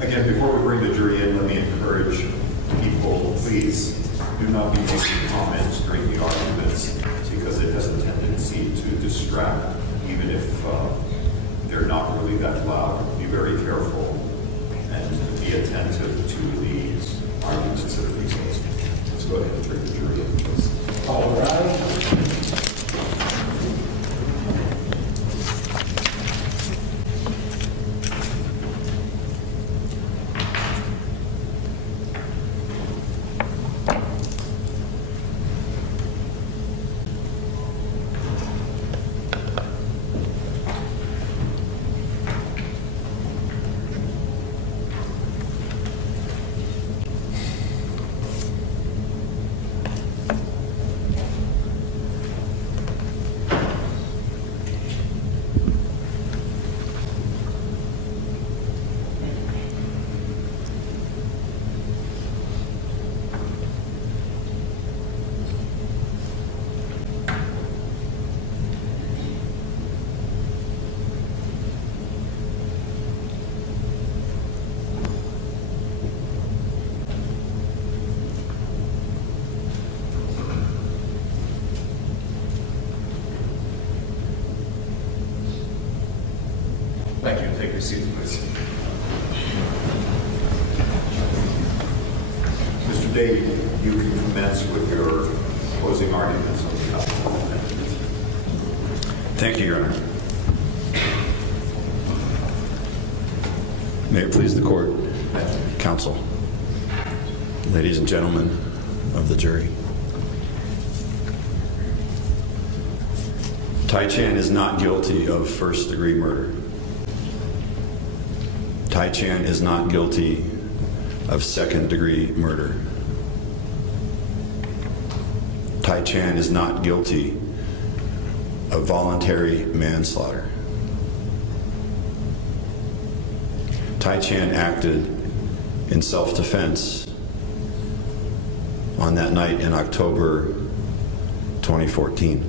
Again, before we bring the jury in, let me encourage people, please do not be making comments during the arguments because it has a tendency to distract, even if they're not really that loud. Be very careful and be attentive to these arguments that are being made. Let's go ahead and bring the jury in, please. All right. Thank you. Take your seats, please. Mr. Day, you can commence with your closing arguments on behalf of the defendant. Thank you, Your Honor. May it please the court, counsel, ladies and gentlemen of the jury. Tai Chan is not guilty of first-degree murder. Tai Chan is not guilty of second-degree murder. Tai Chan is not guilty of voluntary manslaughter. Tai Chan acted in self-defense on that night in October 2014.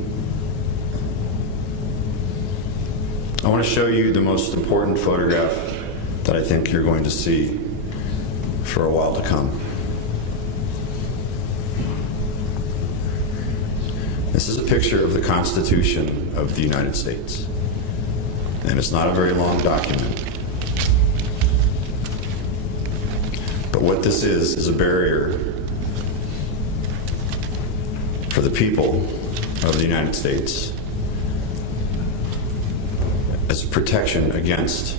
I want to show you the most important photograph that I think you're going to see for a while to come. This is a picture of the Constitution of the United States, and it's not a very long document. But what this is a barrier for the people of the United States as a protection against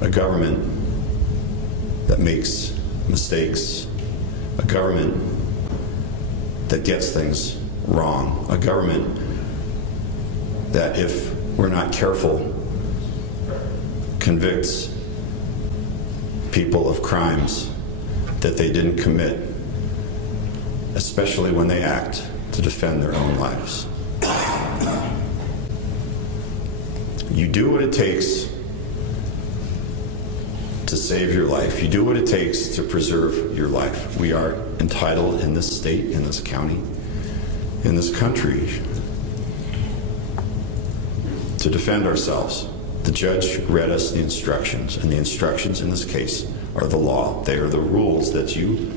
a government that makes mistakes, a government that gets things wrong, a government that, if we're not careful, convicts people of crimes that they didn't commit, especially when they act to defend their own lives. You do what it takes to save your life. You do what it takes to preserve your life. We are entitled in this state, in this county, in this country, to defend ourselves. The judge read us the instructions, and the instructions in this case are the law. They are the rules that you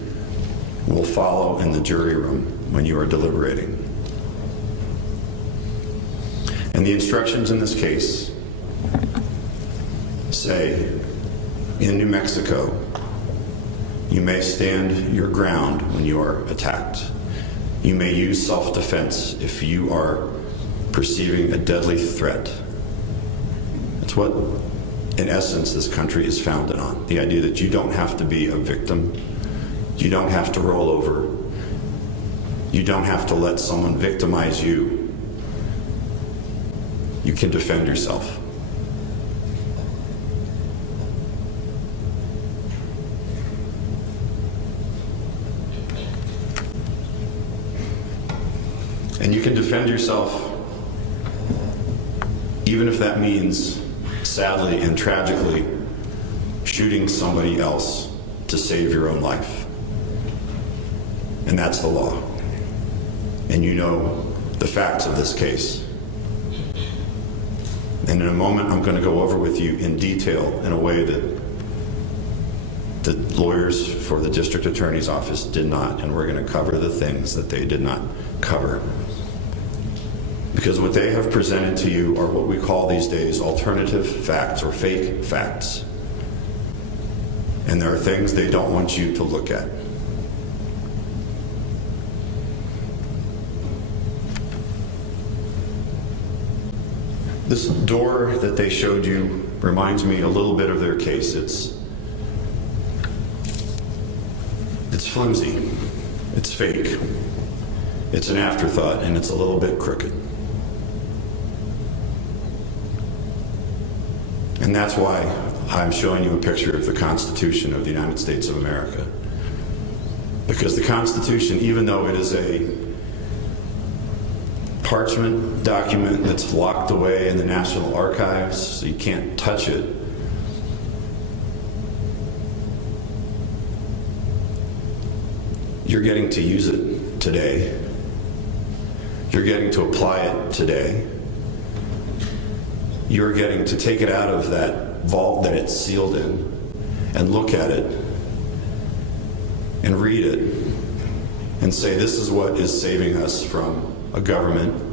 will follow in the jury room when you are deliberating. And the instructions in this case say, in New Mexico, you may stand your ground when you are attacked. You may use self-defense if you are perceiving a deadly threat. That's what, in essence, this country is founded on. The idea that you don't have to be a victim. You don't have to roll over. You don't have to let someone victimize you. You can defend yourself. And you can defend yourself even if that means, sadly and tragically, shooting somebody else to save your own life. And that's the law. And you know the facts of this case. And in a moment, I'm going to go over with you in detail in a way that the lawyers for the district attorney's office did not, and we're going to cover the things that they did not cover. Because what they have presented to you are what we call these days alternative facts or fake facts. And there are things they don't want you to look at. This door that they showed you reminds me a little bit of their case. It's flimsy, it's fake, it's an afterthought, and it's a little bit crooked. And that's why I'm showing you a picture of the Constitution of the United States of America. Because the Constitution, even though it is a parchment document that's locked away in the National Archives, so you can't touch it, you're getting to use it today. You're getting to apply it today. You're getting to take it out of that vault that it's sealed in and look at it and read it and say, this is what is saving us from a government,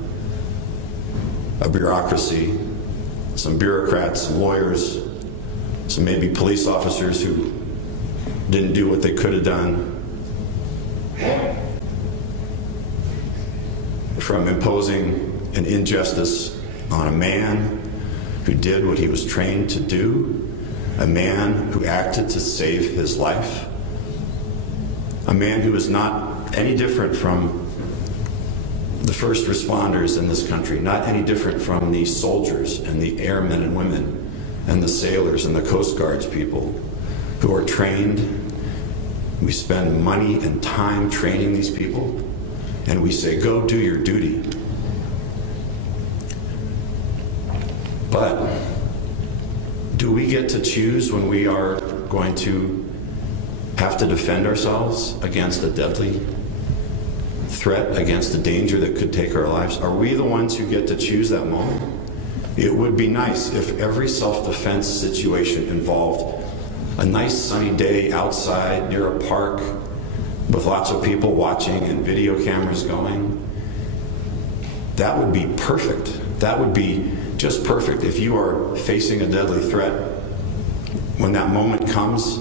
a bureaucracy, some bureaucrats, some lawyers, some maybe police officers who didn't do what they could have done, from imposing an injustice on a man who did what he was trained to do, a man who acted to save his life, a man who is not any different from the first responders in this country, not any different from the soldiers and the airmen and women and the sailors and the Coast Guards people who are trained. We spend money and time training these people, and we say, go do your duty. But do we get to choose when we are going to have to defend ourselves against a deadly threat, against a danger that could take our lives? Are we the ones who get to choose that moment? It would be nice if every self-defense situation involved a nice sunny day outside near a park with lots of people watching and video cameras going. That would be perfect. That would be just perfect. If you are facing a deadly threat, when that moment comes,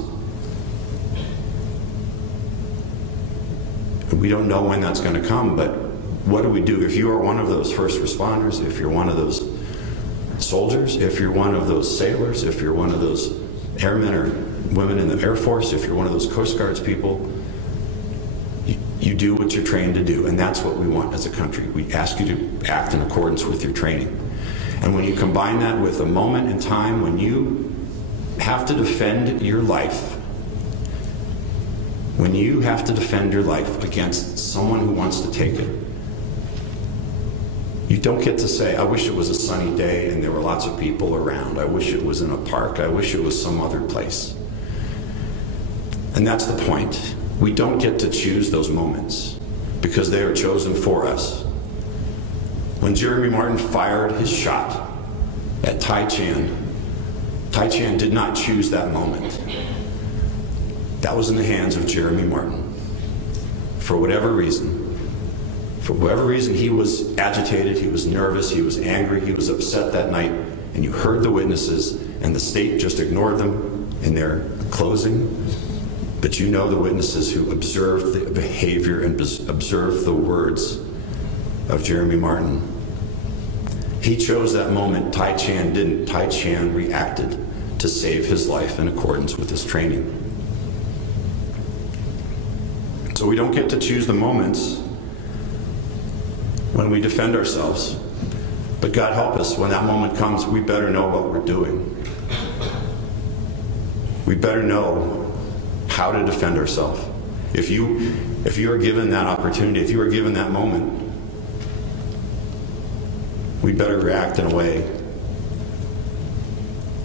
we don't know when that's going to come, but what do we do? If you are one of those first responders, if you're one of those soldiers, if you're one of those sailors, if you're one of those airmen or women in the Air Force, if you're one of those Coast Guards people, you do what you're trained to do, and that's what we want as a country. We ask you to act in accordance with your training. And when you combine that with a moment in time when you have to defend your life, when you have to defend your life against someone who wants to take it, you don't get to say, I wish it was a sunny day and there were lots of people around. I wish it was in a park. I wish it was some other place. And that's the point. We don't get to choose those moments because they are chosen for us. When Jeremy Martin fired his shot at Tai Chan did not choose that moment. That was in the hands of Jeremy Martin. For whatever reason. For whatever reason, he was agitated, he was nervous, he was angry, he was upset that night, and you heard the witnesses, and the state just ignored them in their closing. But you know the witnesses who observed the behavior and observed the words of Jeremy Martin. He chose that moment. Tai Chan didn't. Tai Chan reacted to save his life in accordance with his training. So we don't get to choose the moments when we defend ourselves. But God help us, when that moment comes, we better know what we're doing. We better know how to defend ourselves. If you are given that opportunity, if you are given that moment, we better react in a way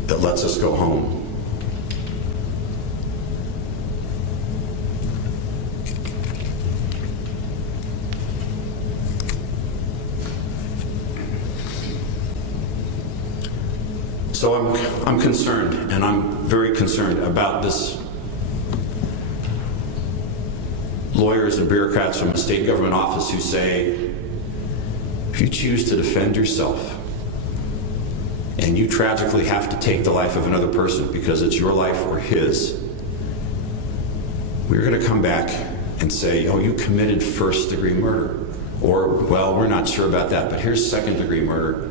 that lets us go home. So I'm concerned, and I'm very concerned about this lawyers and bureaucrats from a state government office who say, if you choose to defend yourself and you tragically have to take the life of another person because it's your life or his, we're going to come back and say, oh, you committed first-degree murder. Or, well, we're not sure about that, but here's second-degree murder.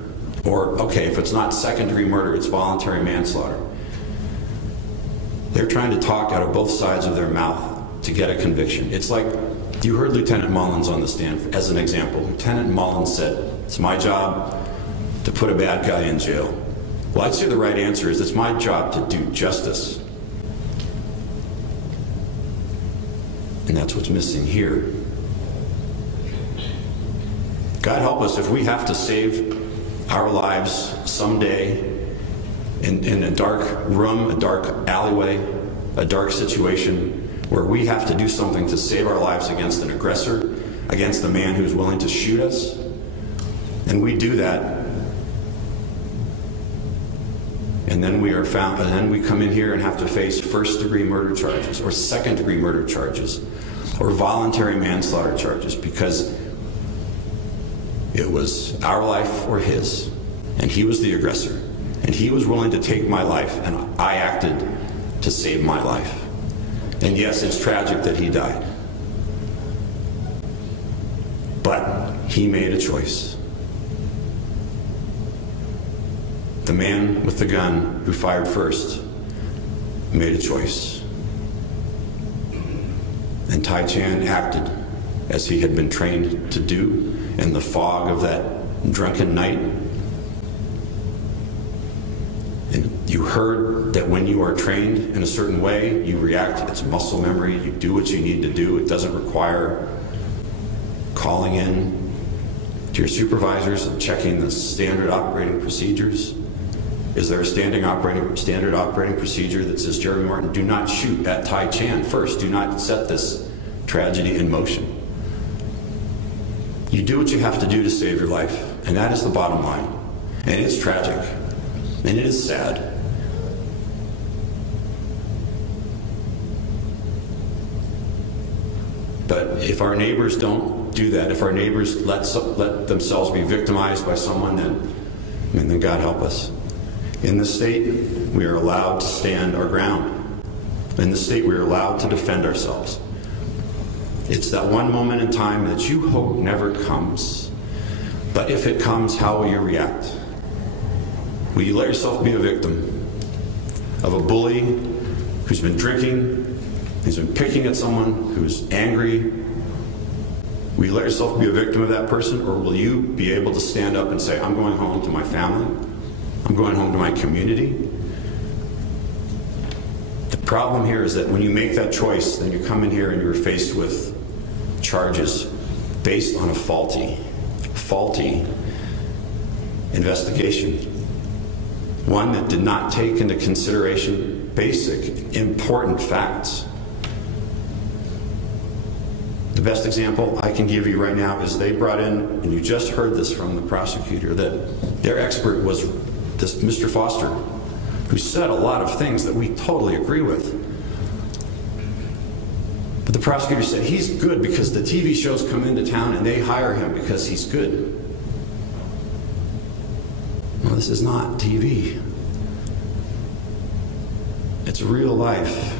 Or, okay, if it's not second-degree murder, it's voluntary manslaughter. They're trying to talk out of both sides of their mouth to get a conviction. It's like, you heard Lieutenant Mullins on the stand as an example. Lieutenant Mullins said, it's my job to put a bad guy in jail. Well, I'd say the right answer is, it's my job to do justice. And that's what's missing here. God help us if we have to save our lives someday in a dark room, a dark alleyway, a dark situation where we have to do something to save our lives against an aggressor, against a man who's willing to shoot us. And we do that. And then we are found, and then we come in here and have to face first-degree murder charges or second-degree murder charges or voluntary manslaughter charges because it was our life or his, and he was the aggressor, and he was willing to take my life, and I acted to save my life. And yes, it's tragic that he died, but he made a choice. The man with the gun who fired first made a choice. And Tai Chan acted as he had been trained to do in the fog of that drunken night. And you heard that when you are trained in a certain way, you react. It's muscle memory. You do what you need to do. It doesn't require calling in to your supervisors and checking the standard operating procedures. Is there a standard operating procedure that says, Jeremy Martin, do not shoot at Tai Chan first. Do not set this tragedy in motion. You do what you have to do to save your life, and that is the bottom line. And it's tragic, and it is sad. But if our neighbors don't do that, if our neighbors let themselves be victimized by someone, then God help us. In this state, we are allowed to stand our ground. In this state, we are allowed to defend ourselves. It's that one moment in time that you hope never comes. But if it comes, how will you react? Will you let yourself be a victim of a bully who's been drinking, who's been picking at someone, who's angry? Will you let yourself be a victim of that person, or will you be able to stand up and say, I'm going home to my family, I'm going home to my community? The problem here is that when you make that choice, then you come in here and you're faced with charges based on a faulty investigation. One that did not take into consideration basic, important facts. The best example I can give you right now is they brought in, and you just heard this from the prosecutor, that their expert was this Mr. Foster, who said a lot of things that we totally agree with. But the prosecutor said he's good because the TV shows come into town and they hire him because he's good. Well, this is not TV. It's real life.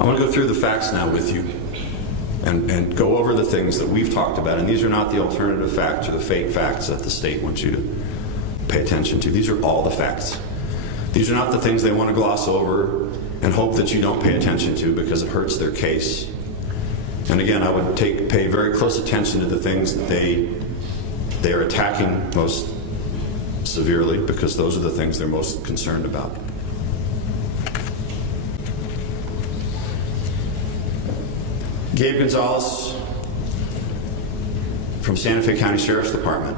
I want to go through the facts now with you and go over the things that we've talked about. And these are not the alternative facts or the fake facts that the state wants you to pay attention to. These are all the facts. These are not the things they want to gloss over and hope that you don't pay attention to because it hurts their case. And again, I would pay very close attention to the things that they are attacking most severely, because those are the things they're most concerned about. Gabe Gonzalez from Santa Fe County Sheriff's Department.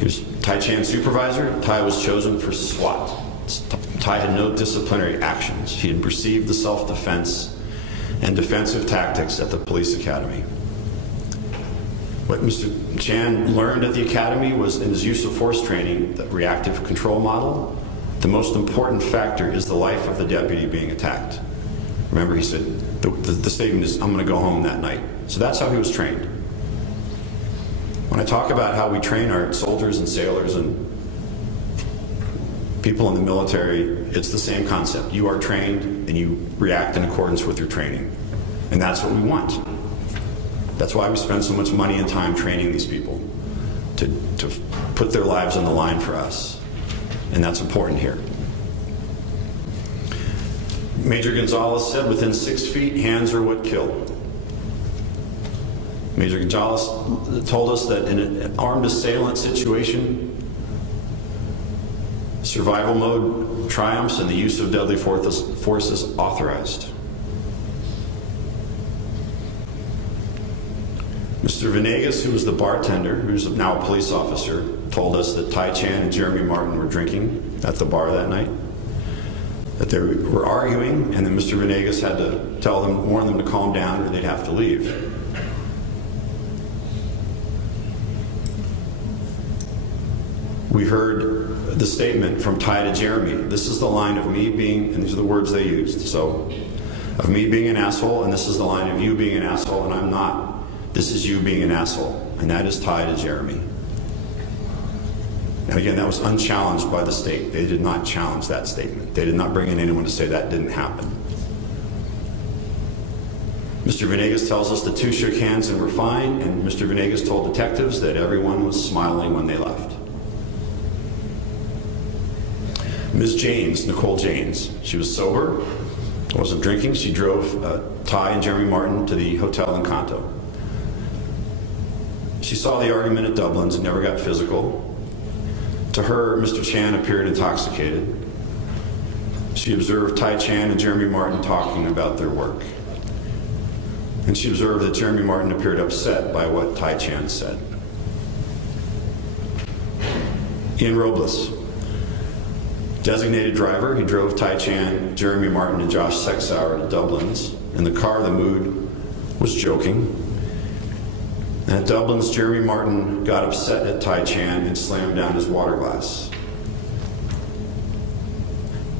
He was Tai Chan's supervisor. Tai was chosen for SWAT. Tai had no disciplinary actions. He had received the self-defense and defensive tactics at the police academy. What Mr. Chan learned at the academy was, in his use of force training, the reactive control model, the most important factor is the life of the deputy being attacked. Remember, he said, the statement is, I'm going to go home that night. So that's how he was trained. When I talk about how we train our soldiers and sailors and people in the military, it's the same concept. You are trained and you react in accordance with your training. And that's what we want. That's why we spend so much money and time training these people, to put their lives on the line for us. And that's important here. Major Gonzalez said, within 6 feet, hands are what kill. Major Gonzalez told us that in an armed assailant situation, survival mode triumphs and the use of deadly force is authorized. Mr. Venegas, who was the bartender, who's now a police officer, told us that Tai Chan and Jeremy Martin were drinking at the bar that night, that they were arguing, and then Mr. Venegas had to warn them to calm down or they'd have to leave. We heard the statement from Tai to Jeremy. This is the line of me being, and these are the words they used, so, of me being an asshole, and this is the line of you being an asshole, and I'm not. This is you being an asshole, and that is Tai to Jeremy. And again, that was unchallenged by the state. They did not challenge that statement. They did not bring in anyone to say that didn't happen. Mr. Venegas tells us the two shook hands and were fine, and Mr. Venegas told detectives that everyone was smiling when they left. Ms. Janes, Nicole Janes, she was sober, wasn't drinking. She drove Tai and Jeremy Martin to the hotel Encanto. She saw the argument at Dublin's and never got physical. To her, Mr. Chan appeared intoxicated. She observed Tai Chan and Jeremy Martin talking about their work. And she observed that Jeremy Martin appeared upset by what Tai Chan said. Ian Robles, designated driver, he drove Tai Chan, Jeremy Martin, and Josh Sexauer to Dublin's. In the car, the mood was joking. And at Dublin's, Jeremy Martin got upset at Tai Chan and slammed down his water glass.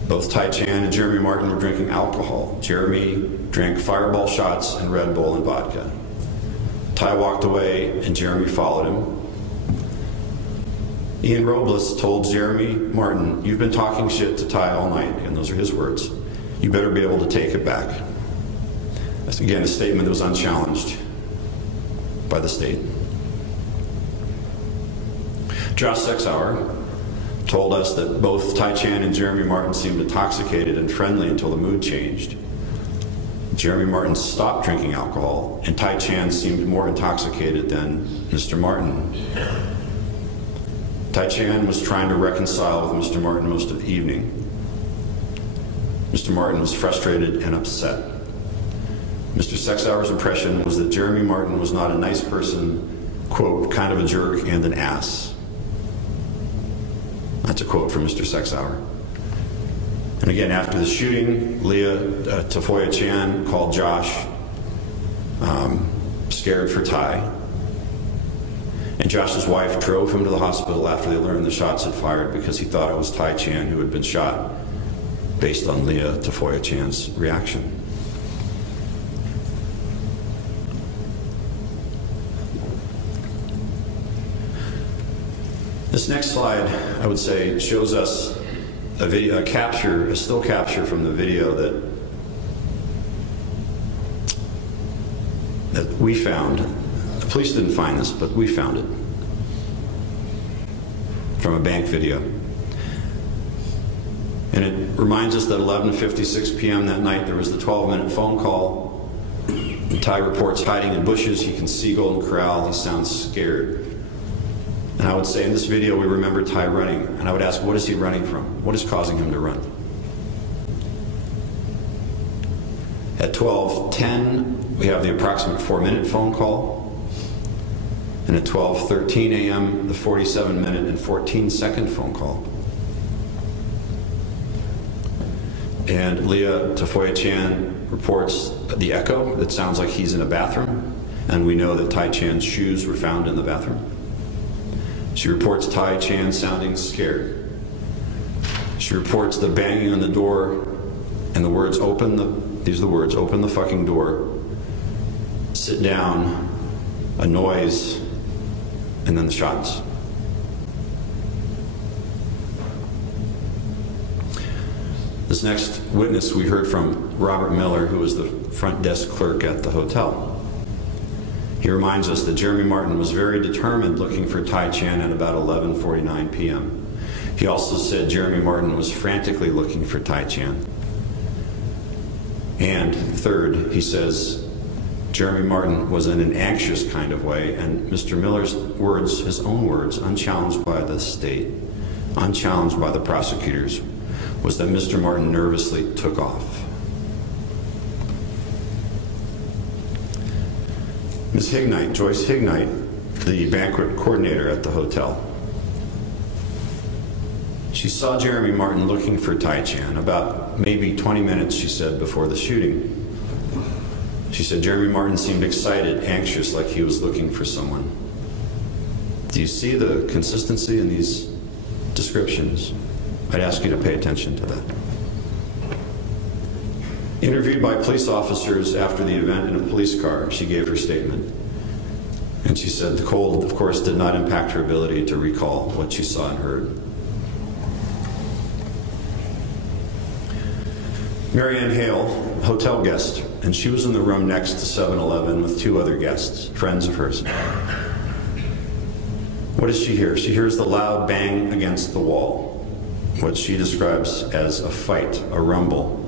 Both Tai Chan and Jeremy Martin were drinking alcohol. Jeremy drank Fireball shots and Red Bull and vodka. Tai walked away and Jeremy followed him. Ian Robles told Jeremy Martin, "You've been talking shit to Tai all night," and those are his words. "You better be able to take it back." That's again a statement that was unchallenged by the state. Josh Sexauer told us that both Tai Chan and Jeremy Martin seemed intoxicated and friendly until the mood changed. Jeremy Martin stopped drinking alcohol, and Tai Chan seemed more intoxicated than Mr. Martin. Tai Chan was trying to reconcile with Mr. Martin most of the evening. Mr. Martin was frustrated and upset. Mr. Sexauer's impression was that Jeremy Martin was not a nice person, quote, kind of a jerk and an ass. That's a quote from Mr. Sexauer. And again, after the shooting, Leah Tafoya Chan called Josh scared for Tai. And Josh's wife drove him to the hospital after they learned the shots had fired because he thought it was Tai Chan who had been shot based on Leah Tafoya Chan's reaction. This next slide, I would say, shows us a video, a still capture from the video that we found. The police didn't find this, but we found it from a bank video. And it reminds us that 11:56 p.m. that night, there was the 12-minute phone call. And Tai reports hiding in bushes. He can see Golden Corral. He sounds scared. And I would say in this video, we remember Tai running. And I would ask, what is he running from? What is causing him to run? At 12:10, we have the approximate 4-minute phone call. and at 12:13 a.m., the 47-minute and 14-second phone call. And Leah Tafoya Chan reports the echo that sounds like he's in a bathroom, and we know that Tai Chan's shoes were found in the bathroom. She reports Tai Chan sounding scared. She reports the banging on the door and the words, these are the words, "Open the fucking door," "Sit down," a noise, and then the shots. This next witness we heard from Robert Miller, who was the front desk clerk at the hotel. He reminds us that Jeremy Martin was very determined looking for Tai Chan at about 11:49 p.m. He also said Jeremy Martin was frantically looking for Tai Chan. And third, he says Jeremy Martin was in an anxious kind of way, and Mr. Miller's words, his own words, unchallenged by the state, unchallenged by the prosecutors, was that Mr. Martin nervously took off. Ms. Hignite, Joyce Hignite, the banquet coordinator at the hotel, she saw Jeremy Martin looking for Tai Chan about maybe 20 minutes, she said, before the shooting. She said Jeremy Martin seemed excited, anxious, like he was looking for someone. Do you see the consistency in these descriptions? I'd ask you to pay attention to that. Interviewed by police officers after the event in a police car, she gave her statement. And she said the cold, of course, did not impact her ability to recall what she saw and heard. Marianne Hale, hotel guest, and she was in the room next to 7-Eleven with two other guests, friends of hers. What does she hear? She hears the loud bang against the wall, what she describes as a fight, a rumble,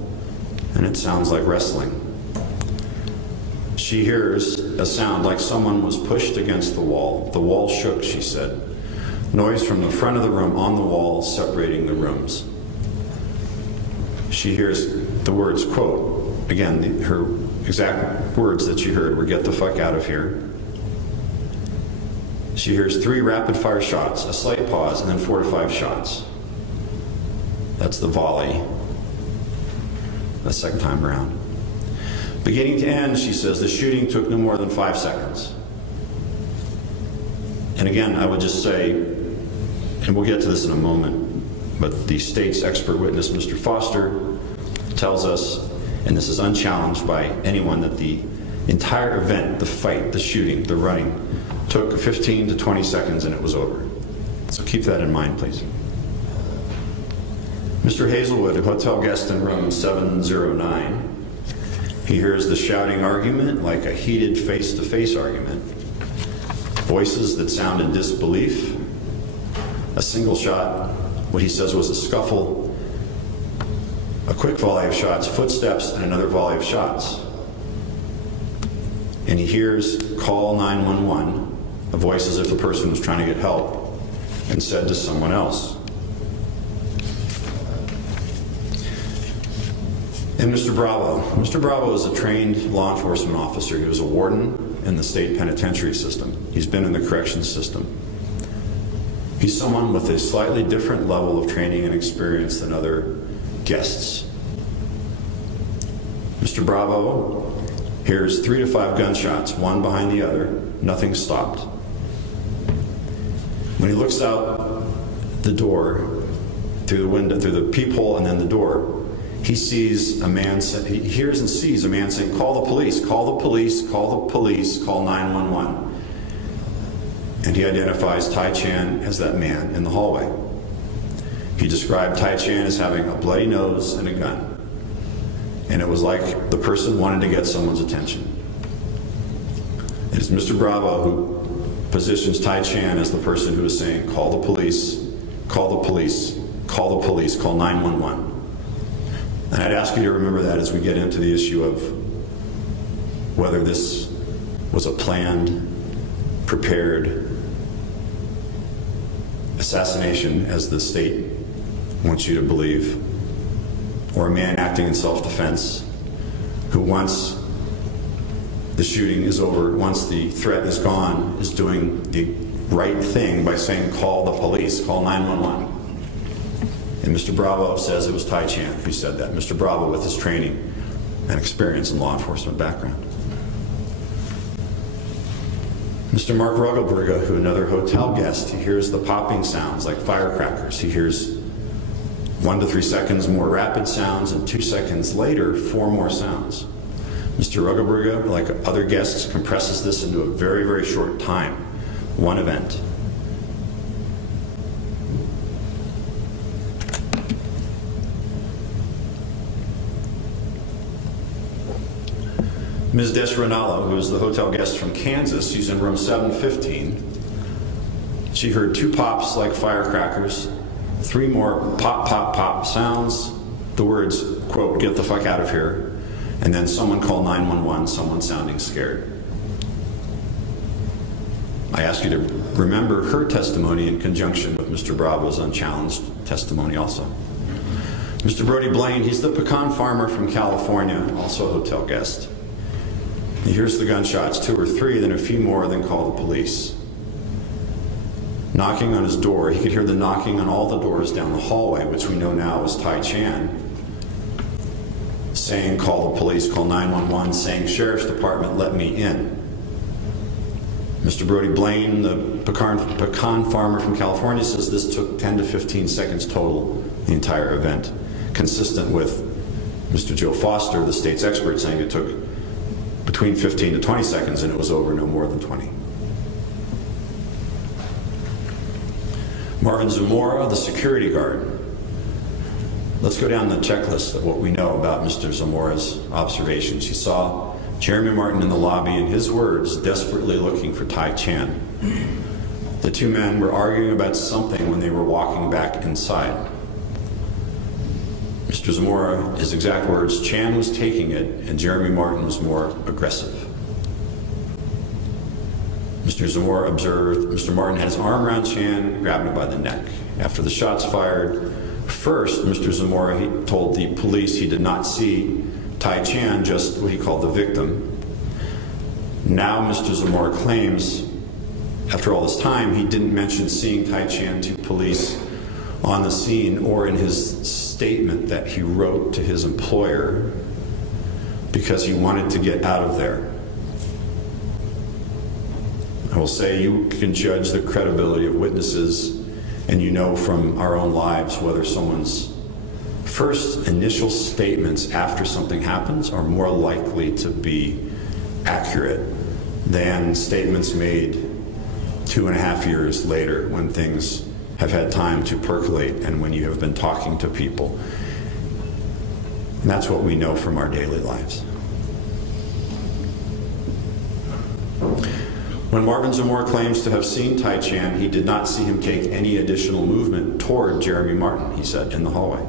and it sounds like wrestling. She hears a sound like someone was pushed against the wall. The wall shook, she said. Noise from the front of the room on the wall separating the rooms. She hears the words, quote, again, her exact words that she heard were, "Get the fuck out of here." She hears 3 rapid-fire shots, a slight pause, and then 4 to 5 shots. That's the volley, the second time around. Beginning to end, she says, the shooting took no more than 5 seconds. And again, I would just say, and we'll get to this in a moment, but the state's expert witness, Mr. Foster, tells us, and this is unchallenged by anyone, that the entire event, the fight, the shooting, the running, took 15 to 20 seconds and it was over. So keep that in mind, please. Mr. Hazelwood, a hotel guest in room 709, he hears the shouting argument like a heated face-to-face argument. Voices that sound in disbelief. A single shot, what he says was a scuffle, a quick volley of shots, footsteps, and another volley of shots. And he hears call 911, a voice as if the person was trying to get help, and said to someone else. And Mr. Bravo. Mr. Bravo is a trained law enforcement officer. He was a warden in the state penitentiary system. He's been in the corrections system. He's someone with a slightly different level of training and experience than other guests. Mr. Bravo hears 3 to 5 gunshots, one behind the other. Nothing stopped. When he looks out the door, through the window, through the peephole and then the door, he sees a man, he hears and sees a man saying, "Call the police, call the police, call the police, call 911. And he identifies Tai Chan as that man in the hallway. He described Tai Chan as having a bloody nose and a gun. And it was like the person wanted to get someone's attention. It is Mr. Bravo who positions Tai Chan as the person who is saying, "Call the police, call the police, call the police, call 911. And I'd ask you to remember that as we get into the issue of whether this was a planned, prepared assassination, as the state wants you to believe, or a man acting in self-defense who wants the shooting is over, once the threat is gone, is doing the right thing by saying, call the police, call 911. And Mr. Bravo says it was Tai Chan who said that. Mr. Bravo with his training and experience in law enforcement background. Mr. Mark Rugelberger, who another hotel guest, he hears the popping sounds like firecrackers. He hears 1 to 3 seconds more rapid sounds, and 2 seconds later, 4 more sounds. Mr. Rugelberger, like other guests, compresses this into a very, very short time. One event. Ms. Desronallo, who is the hotel guest from Kansas, she's in room 715. She heard 2 pops like firecrackers, 3 more pop, pop, pop sounds, the words, quote, get the fuck out of here, and then someone called 911, someone sounding scared. I ask you to remember her testimony in conjunction with Mr. Bravo's unchallenged testimony also. Mr. Brody Blaine, he's the pecan farmer from California, also a hotel guest. He hears the gunshots, 2 or 3, then a few more, then call the police. Knocking on his door, he could hear the knocking on all the doors down the hallway, which we know now is Tai Chan, saying, call the police, call 911, saying, Sheriff's Department, let me in. Mr. Brody Blaine, the pecan farmer from California, says this took 10 to 15 seconds total, the entire event, consistent with Mr. Joe Foster, the state's expert, saying it took between 15 to 20 seconds and it was over no more than 20. Marvin Zamora, the security guard. Let's go down the checklist of what we know about Mr. Zamora's observations. He saw Jeremy Martin in the lobby, in his words, desperately looking for Tai Chan. The 2 men were arguing about something when they were walking back inside. Mr. Zamora, his exact words, Chan was taking it and Jeremy Martin was more aggressive. Mr. Zamora observed Mr. Martin had his arm around Chan, grabbed him by the neck. After the shots fired, first Mr. Zamora he told the police he did not see Tai Chan, just what he called the victim. Now Mr. Zamora claims, after all this time, he didn't mention seeing Tai Chan to police on the scene or in his statement that he wrote to his employer because he wanted to get out of there. I will say you can judge the credibility of witnesses, and you know from our own lives whether someone's first initial statements after something happens are more likely to be accurate than statements made 2.5 years later when things have had time to percolate and when you have been talking to people. And that's what we know from our daily lives. When Marvin Zamora claims to have seen Tai Chan, he did not see him take any additional movement toward Jeremy Martin, he said, in the hallway.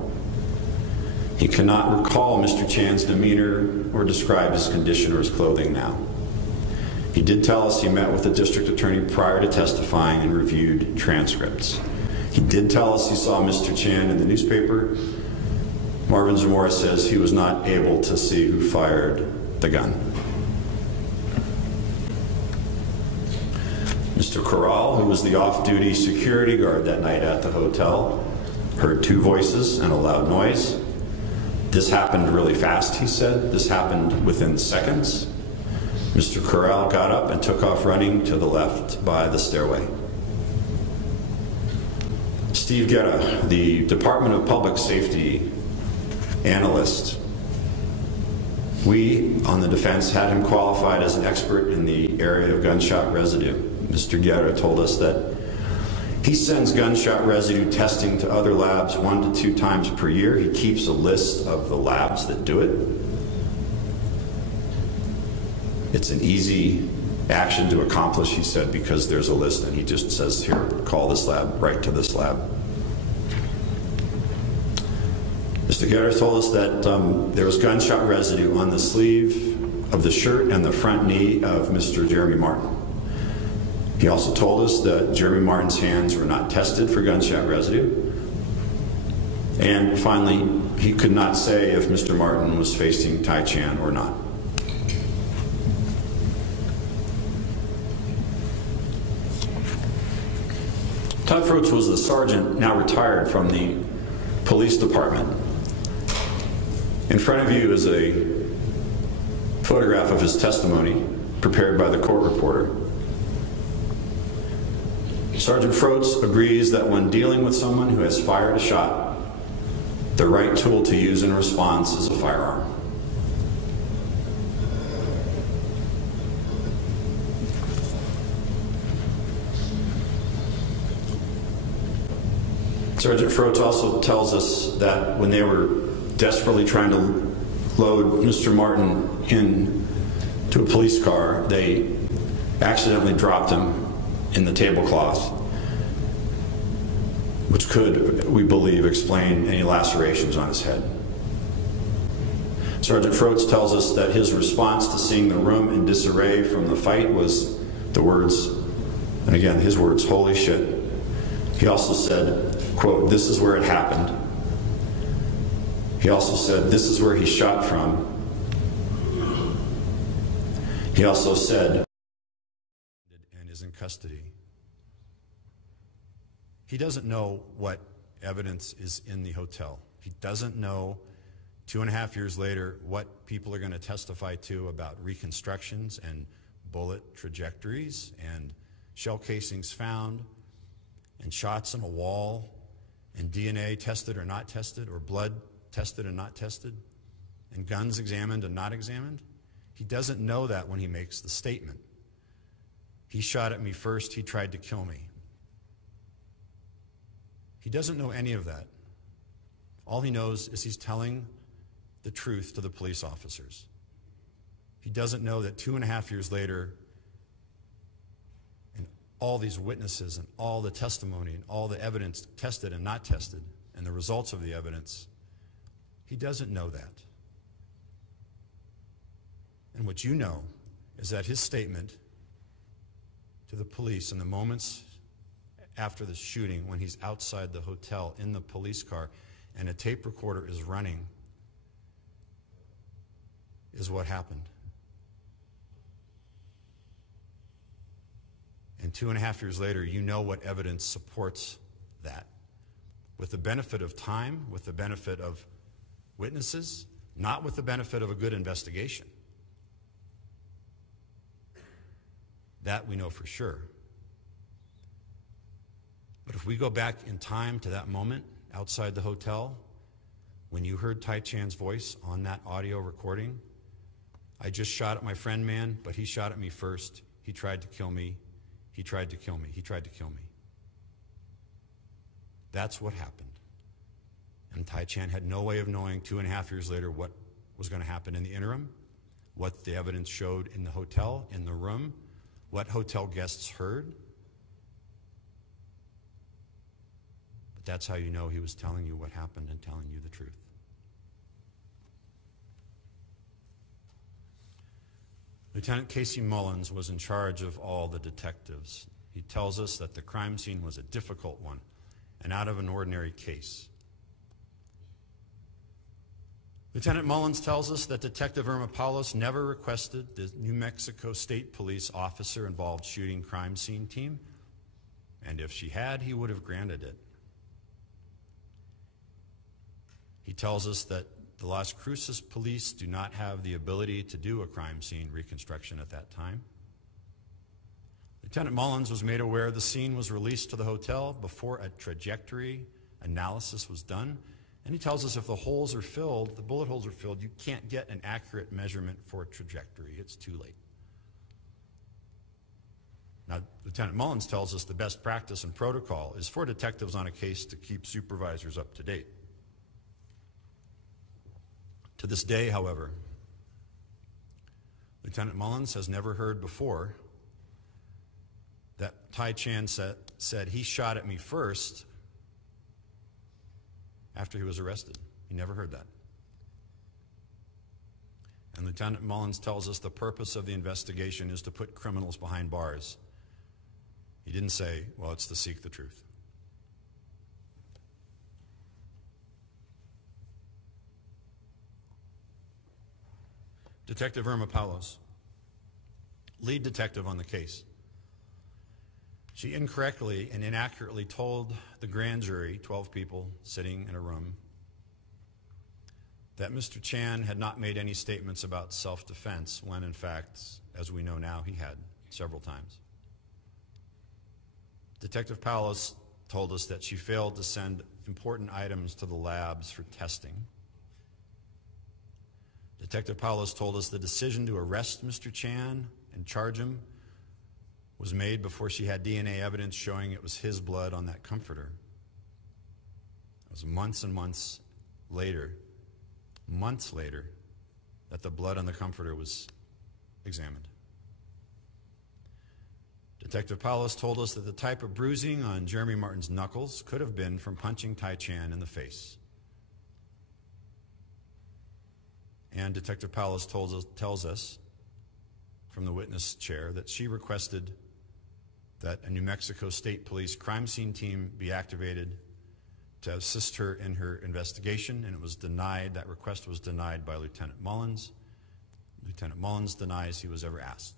He cannot recall Mr. Chan's demeanor or describe his condition or his clothing now. He did tell us he met with the district attorney prior to testifying and reviewed transcripts. He did tell us he saw Mr. Chan in the newspaper. Marvin Zamora says he was not able to see who fired the gun. Mr. Corral, who was the off-duty security guard that night at the hotel, heard 2 voices and a loud noise. This happened really fast, he said. This happened within seconds. Mr. Corral got up and took off running to the left by the stairway. Steve Guerra, the Department of Public Safety analyst, we on the defense had him qualified as an expert in the area of gunshot residue. Mr. Guerra told us that he sends gunshot residue testing to other labs 1 to 2 times per year. He keeps a list of the labs that do it. It's an easy action to accomplish, he said, because there's a list and he just says, here, call this lab, write to this lab. Mr. Guerra told us that there was gunshot residue on the sleeve of the shirt and the front knee of Mr. Jeremy Martin. He also told us that Jeremy Martin's hands were not tested for gunshot residue. And finally, he could not say if Mr. Martin was facing Tai Chan or not. Todd Froats was the sergeant, now retired from the police department. In front of you is a photograph of his testimony prepared by the court reporter. Sergeant Froats agrees that when dealing with someone who has fired a shot, the right tool to use in response is a firearm. Sergeant Froats also tells us that when they were desperately trying to load Mr. Martin into a police car, they accidentally dropped him in the tablecloth, which could, we believe, explain any lacerations on his head. Sergeant Froats tells us that his response to seeing the room in disarray from the fight was the words, and again, his words, "Holy shit." He also said, quote, "This is where it happened." He also said, "This is where he shot from." He also said, and is in custody. He doesn't know what evidence is in the hotel. He doesn't know 2.5 years later what people are going to testify to about reconstructions and bullet trajectories and shell casings found and shots on a wall and DNA tested or not tested, or blood tested and not tested, and guns examined and not examined. He doesn't know that when he makes the statement. He shot at me first, he tried to kill me. He doesn't know any of that. All he knows is he's telling the truth to the police officers. He doesn't know that 2.5 years later, and all these witnesses and all the testimony and all the evidence tested and not tested, and the results of the evidence, he doesn't know that. And what you know is that his statement to the police in the moments after the shooting, when he's outside the hotel in the police car and a tape recorder is running, is what happened. And 2.5 years later, you know what evidence supports that. With the benefit of time, with the benefit of witnesses, not with the benefit of a good investigation. That we know for sure. But if we go back in time to that moment outside the hotel, when you heard Tai Chan's voice on that audio recording, "I just shot at my friend, man, but he shot at me first. He tried to kill me. He tried to kill me. He tried to kill me." That's what happened. And Tai Chan had no way of knowing 2.5 years later what was going to happen in the interim, what the evidence showed in the hotel, in the room, what hotel guests heard. But that's how you know he was telling you what happened and telling you the truth. Lieutenant Casey Mullins was in charge of all the detectives. He tells us that the crime scene was a difficult one, and out of an ordinary case. Lieutenant Mullins tells us that Detective Irma Paulos never requested the New Mexico State Police officer involved shooting crime scene team, and if she had, he would have granted it. He tells us that the Las Cruces police do not have the ability to do a crime scene reconstruction at that time. Lieutenant Mullins was made aware the scene was released to the hotel before a trajectory analysis was done. And he tells us if the holes are filled, the bullet holes are filled, you can't get an accurate measurement for a trajectory. It's too late. Now, Lieutenant Mullins tells us the best practice and protocol is for detectives on a case to keep supervisors up to date. To this day, however, Lieutenant Mullins has never heard before that Tai Chan said he shot at me first after he was arrested. He never heard that. And Lieutenant Mullins tells us the purpose of the investigation is to put criminals behind bars. He didn't say, well, it's to seek the truth. Detective Irma Paulos, lead detective on the case. She incorrectly and inaccurately told the grand jury, 12 people sitting in a room, that Mr. Chan had not made any statements about self-defense when, in fact, as we know now, he had several times. Detective Paulus told us that she failed to send important items to the labs for testing. Detective Paulus told us the decision to arrest Mr. Chan and charge him was made before she had DNA evidence showing it was his blood on that comforter. It was months and months later, that the blood on the comforter was examined. Detective Paulus told us that the type of bruising on Jeremy Martin's knuckles could have been from punching Tai Chan in the face. And Detective Paulus tells us from the witness chair that she requested that a New Mexico State Police crime scene team be activated to assist her in her investigation, and it was denied. That request was denied by Lieutenant Mullins. Lieutenant Mullins denies he was ever asked.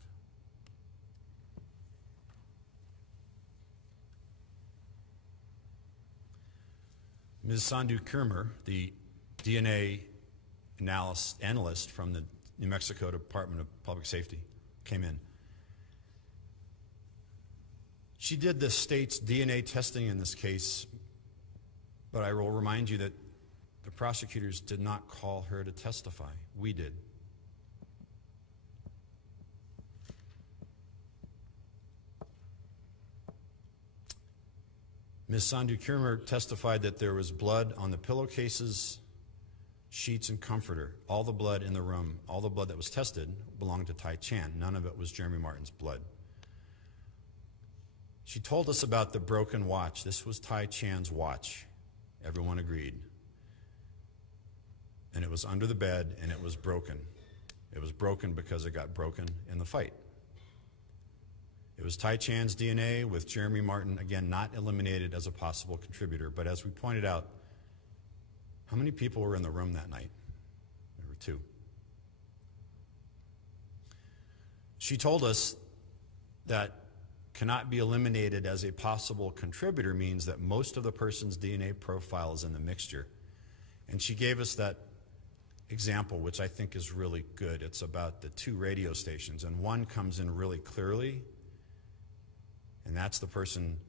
Ms. Sandhu Kurmer, the DNA analyst from the New Mexico Department of Public Safety, came in. She did the state's DNA testing in this case, but I will remind you that the prosecutors did not call her to testify. We did. Ms. Sandhu Kurmer testified that there was blood on the pillowcases, sheets, and comforter. All the blood in the room, all the blood that was tested belonged to Tai Chan. None of it was Jeremy Martin's blood. She told us about the broken watch. This was Tai Chan's watch. Everyone agreed. And it was under the bed, and it was broken. It was broken because it got broken in the fight. It was Tai Chan's DNA with Jeremy Martin, again, not eliminated as a possible contributor. But as we pointed out, how many people were in the room that night? There were 2. She told us that cannot be eliminated as a possible contributor means that most of the person's DNA profile is in the mixture. And she gave us that example, which I think is really good. It's about the 2 radio stations, and one comes in really clearly, and that's the person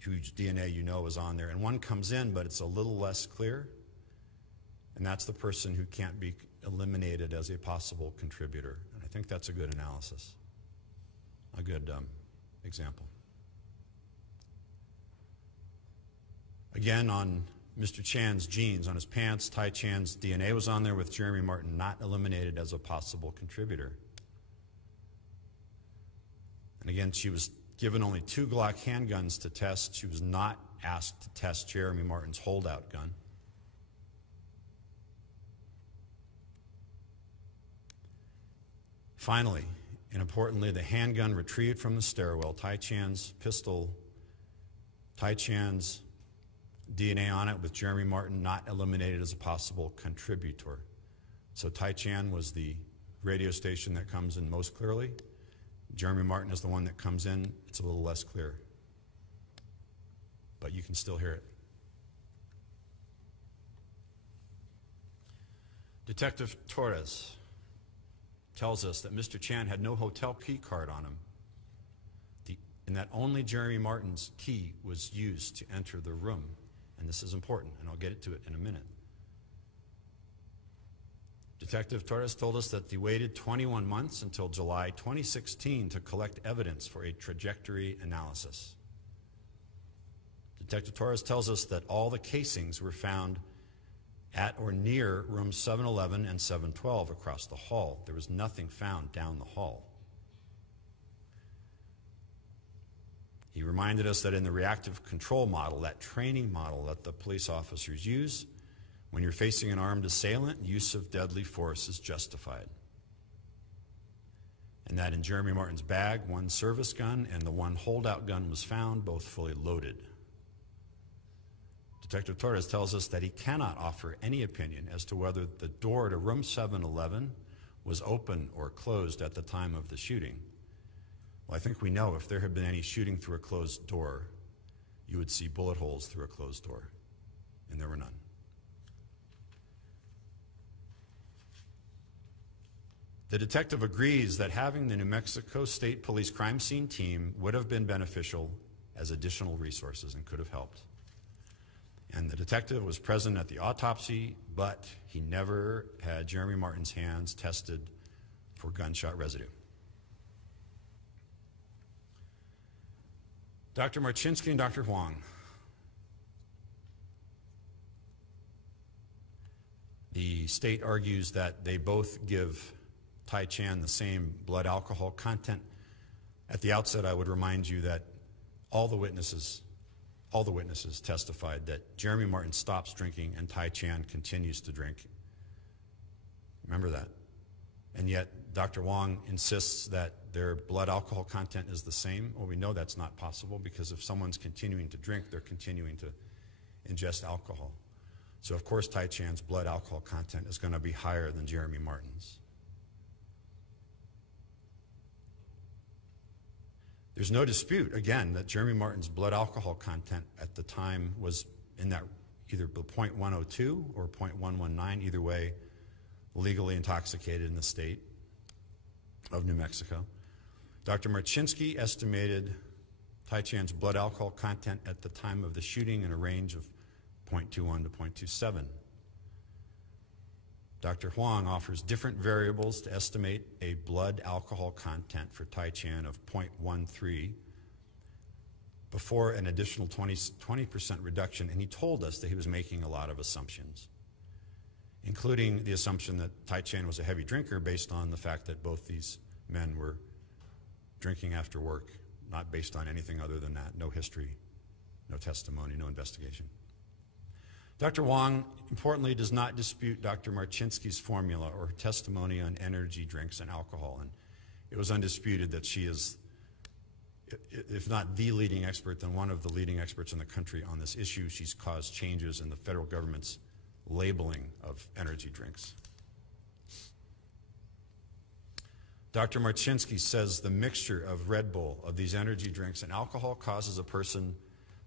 whose DNA you know is on there. And one comes in, but it's a little less clear, and that's the person who can't be eliminated as a possible contributor. And I think that's a good analysis, a good example. Again, on Mr. Chan's jeans, on his pants, Tai Chan's DNA was on there with Jeremy Martin not eliminated as a possible contributor. And again, she was given only 2 Glock handguns to test. She was not asked to test Jeremy Martin's holdout gun. Finally, and importantly, the handgun retrieved from the stairwell, Tai Chan's pistol, Tai Chan's DNA on it with Jeremy Martin not eliminated as a possible contributor. So Tai Chan was the radio station that comes in most clearly. Jeremy Martin is the one that comes in. It's a little less clear, but you can still hear it. Detective Torres tells us that Mr. Chan had no hotel key card on him, and that only Jeremy Martin's key was used to enter the room. And this is important, and I'll get to it in a minute. Detective Torres told us that they waited 21 months until July 2016 to collect evidence for a trajectory analysis. Detective Torres tells us that all the casings were found at or near rooms 711 and 712 across the hall. There was nothing found down the hall. He reminded us that in the reactive control model, that training model that the police officers use, when you're facing an armed assailant, use of deadly force is justified. And that in Jeremy Martin's bag, 1 service gun and the 1 holdout gun was found, both fully loaded. Detective Torres tells us that he cannot offer any opinion as to whether the door to room 711 was open or closed at the time of the shooting. Well, I think we know if there had been any shooting through a closed door, you would see bullet holes through a closed door, and there were none. The detective agrees that having the New Mexico State Police crime scene team would have been beneficial as additional resources and could have helped. And the detective was present at the autopsy, but he never had Jeremy Martin's hands tested for gunshot residue. Dr. Marchinsky and Dr. Huang. The state argues that they both give Tai Chan the same blood alcohol content. At the outset, I would remind you that all the witnesses testified that Jeremy Martin stops drinking and Tai Chan continues to drink. Remember that. And yet, Dr. Huang insists that their blood alcohol content is the same. Well, we know that's not possible because if someone's continuing to drink, they're continuing to ingest alcohol. So, of course, Tai Chan's blood alcohol content is going to be higher than Jeremy Martin's. There's no dispute, again, that Jeremy Martin's blood alcohol content at the time was in that either 0.102 or 0.119, either way, legally intoxicated in the state of New Mexico. Dr. Marchinsky estimated Tai Chan's blood alcohol content at the time of the shooting in a range of 0.21 to 0.27. Dr. Huang offers different variables to estimate a blood alcohol content for Tai Chan of 0.13 before an additional 20% reduction, and he told us that he was making a lot of assumptions, including the assumption that Tai Chan was a heavy drinker based on the fact that both these men were drinking after work, not based on anything other than that. No history, no testimony, no investigation. Dr. Huang, importantly, does not dispute Dr. Marchinsky's formula or her testimony on energy drinks and alcohol, and it was undisputed that she is, if not the leading expert, then one of the leading experts in the country on this issue. She's caused changes in the federal government's labeling of energy drinks. Dr. Marchinsky says the mixture of Red Bull, of these energy drinks and alcohol causes a person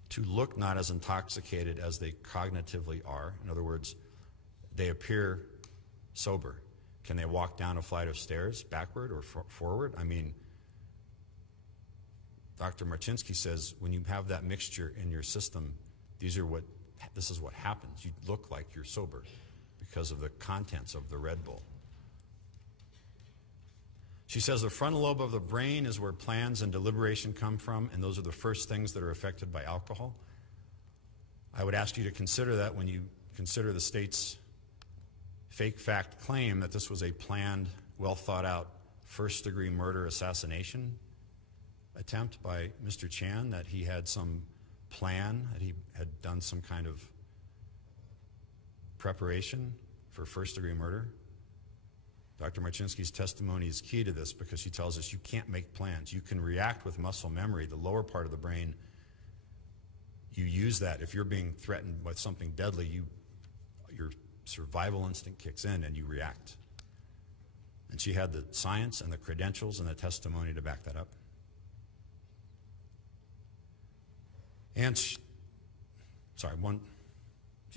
to look not as intoxicated as they cognitively are. In other words, they appear sober. Can they walk down a flight of stairs backward or forward? I mean, Dr. Marchinsky says when you have that mixture in your system, this is what happens. You look like you're sober because of the contents of the Red Bull. She says the frontal lobe of the brain is where plans and deliberation come from, and those are the first things that are affected by alcohol. I would ask you to consider that when you consider the state's fake fact claim that this was a planned, well thought out, first-degree murder assassination attempt by Mr. Chan, that he had some plan, that he had done some kind of preparation for first-degree murder. Dr. Marchinsky's testimony is key to this because she tells us you can't make plans. You can react with muscle memory. The lower part of the brain, you use that. If you're being threatened with something deadly, your survival instinct kicks in and you react. And she had the science and the credentials and the testimony to back that up. And she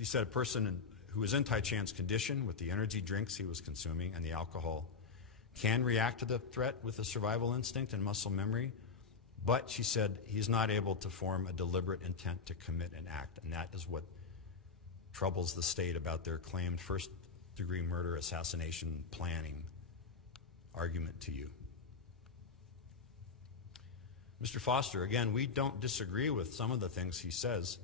said a person who was in Tai Chan's condition with the energy drinks he was consuming and the alcohol can react to the threat with a survival instinct and muscle memory, but she said he's not able to form a deliberate intent to commit an act, and that is what troubles the state about their claimed first-degree murder assassination planning argument to you. Mr. Foster, again, we don't disagree with some of the things he says.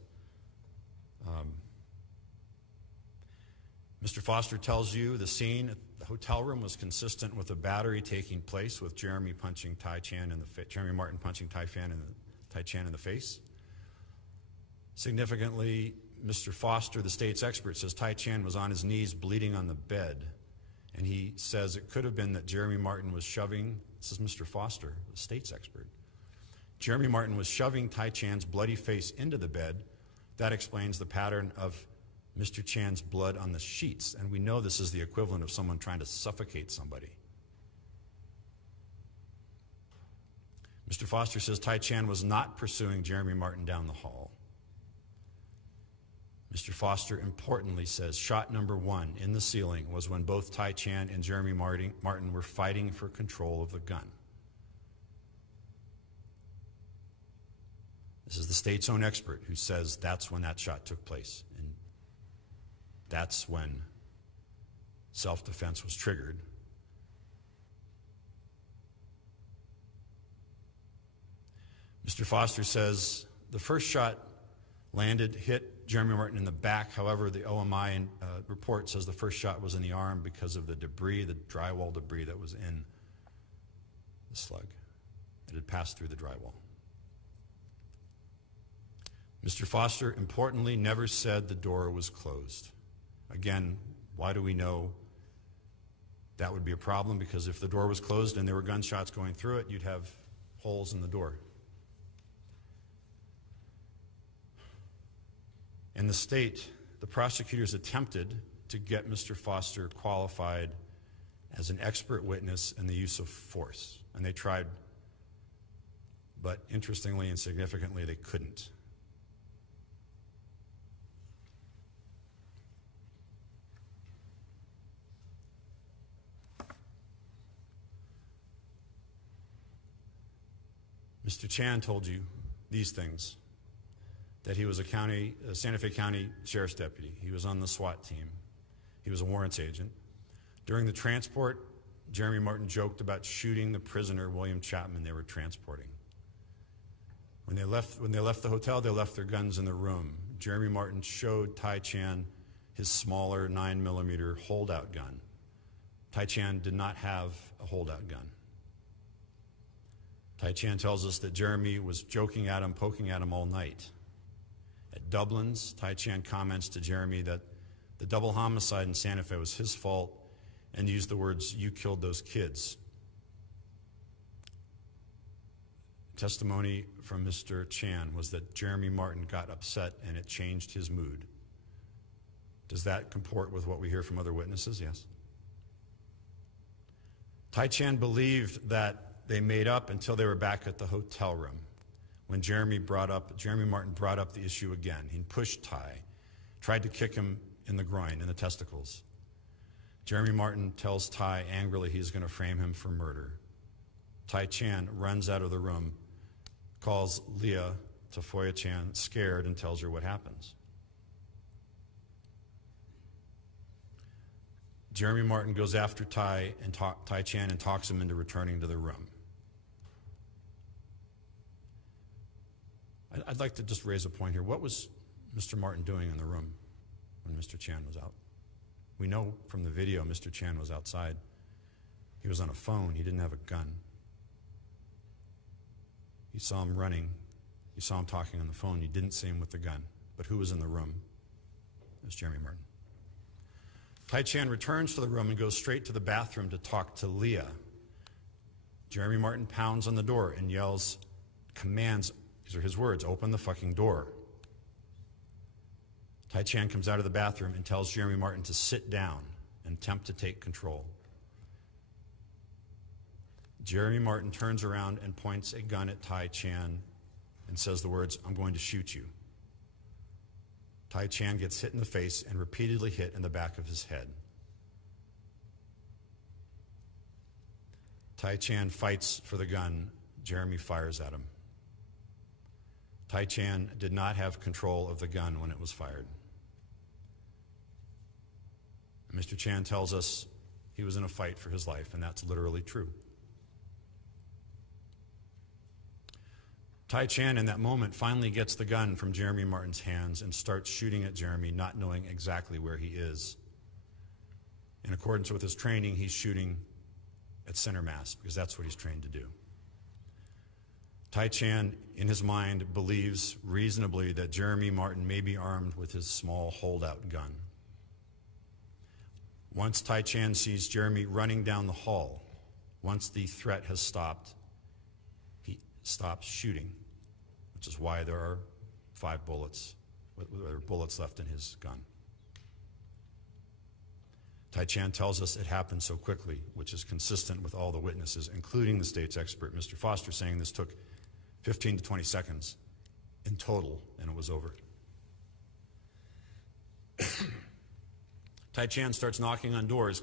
Mr. Foster tells you the scene at the hotel room was consistent with a battery taking place with Jeremy Martin punching Tai Chan in the face. Significantly, Mr. Foster, the state's expert, says Tai Chan was on his knees bleeding on the bed. And he says it could have been that Jeremy Martin was shoving, this is Mr. Foster, the state's expert. Jeremy Martin was shoving Tai Chan's bloody face into the bed. That explains the pattern of Mr. Chan's blood on the sheets, and we know this is the equivalent of someone trying to suffocate somebody. Mr. Foster says Tai Chan was not pursuing Jeremy Martin down the hall. Mr. Foster importantly says shot number 1 in the ceiling was when both Tai Chan and Jeremy Martin were fighting for control of the gun. This is the state's own expert who says that's when that shot took place. And that's when self-defense was triggered. Mr. Foster says the first shot landed, hit Jeremy Martin in the back. However, the OMI report says the first shot was in the arm because of the debris, the drywall debris that was in the slug. It had passed through the drywall. Mr. Foster, importantly, never said the door was closed. Again, why do we know that would be a problem? Because if the door was closed and there were gunshots going through it, you'd have holes in the door. In the state, the prosecutors attempted to get Mr. Foster qualified as an expert witness in the use of force. And they tried, but interestingly and significantly, they couldn't. Mr. Chan told you these things, that he was a Santa Fe County Sheriff's Deputy. He was on the SWAT team. He was a warrants agent. During the transport, Jeremy Martin joked about shooting the prisoner, William Chapman, they were transporting. When they left the hotel, they left their guns in the room. Jeremy Martin showed Tai Chan his smaller 9mm holdout gun. Tai Chan did not have a holdout gun. Tai Chan tells us that Jeremy was joking at him, poking at him all night. At Dublin's, Tai Chan comments to Jeremy that the double homicide in Santa Fe was his fault and used the words, "You killed those kids." Testimony from Mr. Chan was that Jeremy Martin got upset and it changed his mood. Does that comport with what we hear from other witnesses? Yes. Tai Chan believed that they made up until they were back at the hotel room when Jeremy Martin brought up the issue again. He pushed Tai, tried to kick him in the groin, in the testicles. Jeremy Martin tells Tai angrily he's going to frame him for murder. Tai Chan runs out of the room, calls Leah Tafoya Chan scared and tells her what happens. Jeremy Martin goes after Tai Chan and talks him into returning to the room. I'd like to just raise a point here. What was Mr. Martin doing in the room when Mr. Chan was out? We know from the video Mr. Chan was outside. He was on a phone. He didn't have a gun. You saw him running. You saw him talking on the phone. You didn't see him with the gun. But who was in the room? It was Jeremy Martin. Tai Chan returns to the room and goes straight to the bathroom to talk to Leah. Jeremy Martin pounds on the door and yells, commands, these are his words, "Open the fucking door." Tai Chan comes out of the bathroom and tells Jeremy Martin to sit down and attempt to take control. Jeremy Martin turns around and points a gun at Tai Chan and says the words, "I'm going to shoot you." Tai Chan gets hit in the face and repeatedly hit in the back of his head. Tai Chan fights for the gun. Jeremy fires at him. Tai Chan did not have control of the gun when it was fired. Mr. Chan tells us he was in a fight for his life, and that's literally true. Tai Chan, in that moment, finally gets the gun from Jeremy Martin's hands and starts shooting at Jeremy, not knowing exactly where he is. In accordance with his training, he's shooting at center mass, because that's what he's trained to do. Tai Chan, in his mind, believes reasonably that Jeremy Martin may be armed with his small holdout gun. Once Tai Chan sees Jeremy running down the hall, once the threat has stopped, he stops shooting, which is why there are 5 bullets, bullets left in his gun. Tai Chan tells us it happened so quickly, which is consistent with all the witnesses, including the state's expert, Mr. Foster, saying this took 15 to 20 seconds in total, and it was over. Tai Chan starts knocking on doors,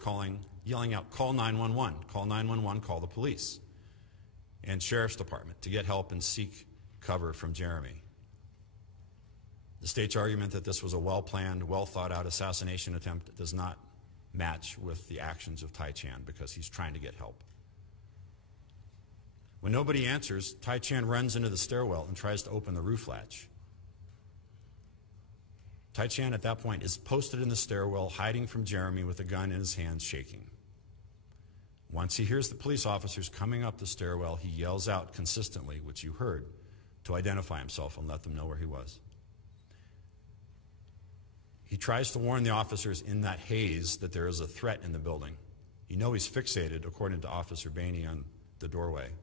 yelling out, "Call 911, call 911, call the police and sheriff's department to get help and seek cover from Jeremy." The state's argument that this was a well-planned, well-thought-out assassination attempt does not match with the actions of Tai Chan because he's trying to get help. When nobody answers, Tai Chan runs into the stairwell and tries to open the roof latch. Tai Chan at that point is posted in the stairwell, hiding from Jeremy with a gun in his hands, shaking. Once he hears the police officers coming up the stairwell, he yells out consistently, which you heard, to identify himself and let them know where he was. He tries to warn the officers in that haze that there is a threat in the building. You know he's fixated, according to Officer Bainey, on the doorway.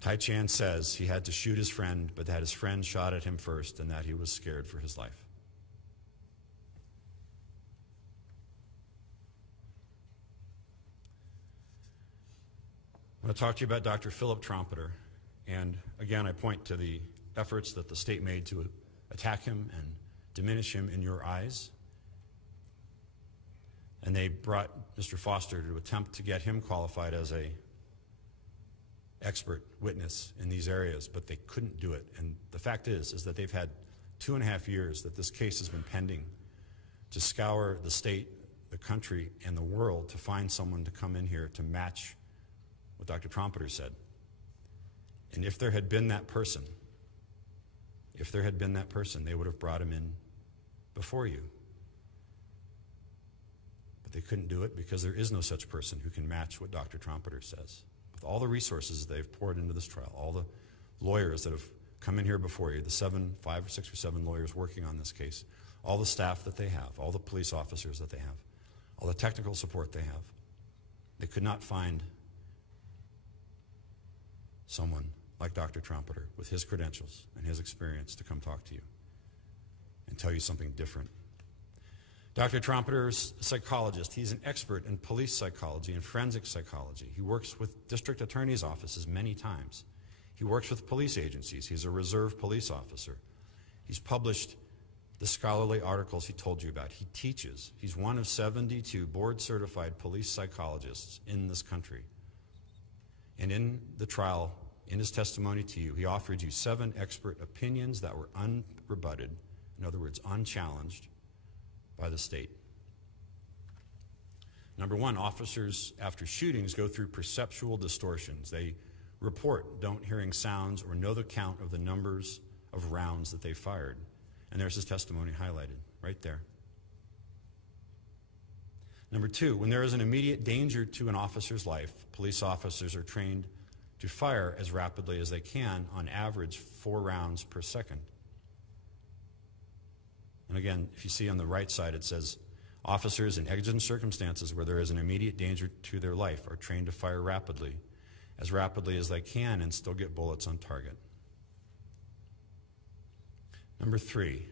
Tai Chan says he had to shoot his friend, but that his friend shot at him first and that he was scared for his life. I'm going to talk to you about Dr. Philip Trompeter. And again, I point to the efforts that the state made to attack him and diminish him in your eyes. And they brought Mr. Foster to attempt to get him qualified as an expert witness in these areas, but they couldn't do it. And the fact is that they've had 2.5 years that this case has been pending to scour the state, the country, and the world to find someone to come in here to match what Dr. Trompeter said. And if there had been that person, they would have brought him in before you. But they couldn't do it because there is no such person who can match what Dr. Trompeter says. With all the resources they've poured into this trial, all the lawyers that have come in here before you, the 5 or 6 or 7 lawyers working on this case, all the staff that they have, all the police officers that they have, all the technical support they have, they could not find someone like Dr. Trompeter with his credentials and his experience to come talk to you and tell you something different. Dr. Trompeter is a psychologist. He's an expert in police psychology and forensic psychology. He works with district attorneys' offices many times. He works with police agencies. He's a reserve police officer. He's published the scholarly articles he told you about. He teaches. He's one of 72 board-certified police psychologists in this country. And in the trial, in his testimony to you, he offered you 7 expert opinions that were unrebutted, in other words, unchallenged by the state. Number 1, officers after shootings go through perceptual distortions. They report don't hearing sounds or know the count of the numbers of rounds that they fired. And there's his testimony highlighted right there. Number 2, when there is an immediate danger to an officer's life, police officers are trained to fire as rapidly as they can, on average 4 rounds per second. And again, if you see on the right side, it says, officers in exigent circumstances where there is an immediate danger to their life are trained to fire rapidly as they can, and still get bullets on target. Number 3,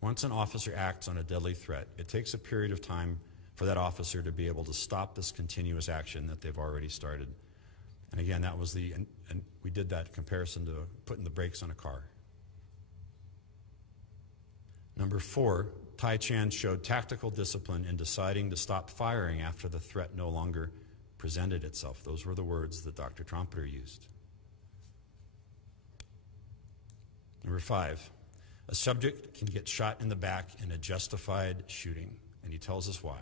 once an officer acts on a deadly threat, it takes a period of time for that officer to be able to stop this continuous action that they've already started. And again, that was and we did that in comparison to putting the brakes on a car. Number 4, Tai Chan showed tactical discipline in deciding to stop firing after the threat no longer presented itself. Those were the words that Dr. Trompeter used. Number 5, a subject can get shot in the back in a justified shooting, and he tells us why.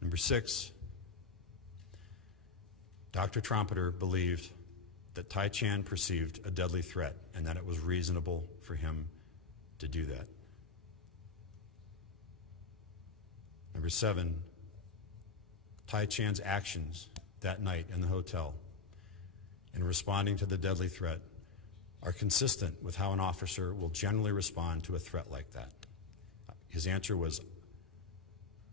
Number 6, Dr. Trompeter believed that Tai Chan perceived a deadly threat and that it was reasonable for him to do that. Number 7, Tai Chan's actions that night in the hotel in responding to the deadly threat are consistent with how an officer will generally respond to a threat like that. His answer was,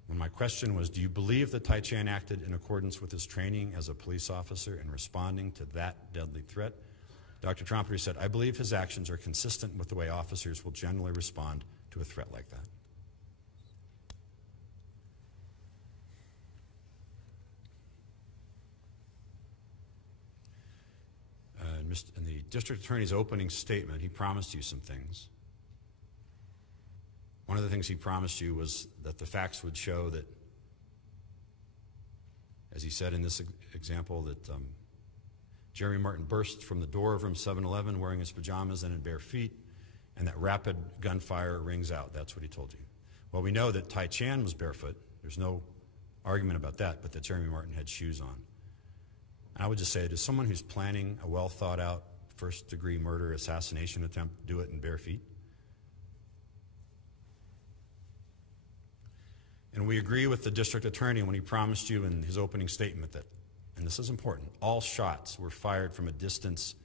when my question was, do you believe that Tai Chan acted in accordance with his training as a police officer in responding to that deadly threat? Dr. Trompeter said, I believe his actions are consistent with the way officers will generally respond to a threat like that. In the district attorney's opening statement, he promised you some things. One of the things he promised you was that the facts would show that, as he said in this example, that Jeremy Martin burst from the door of room 711 wearing his pajamas and in bare feet, and that rapid gunfire rings out. That's what he told you. Well, we know that Tai Chan was barefoot. There's no argument about that, but that Jeremy Martin had shoes on. And I would just say, does someone who's planning a well-thought-out first-degree murder assassination attempt do it in bare feet? And we agree with the district attorney when he promised you in his opening statement that, and this is important, all shots were fired from a distance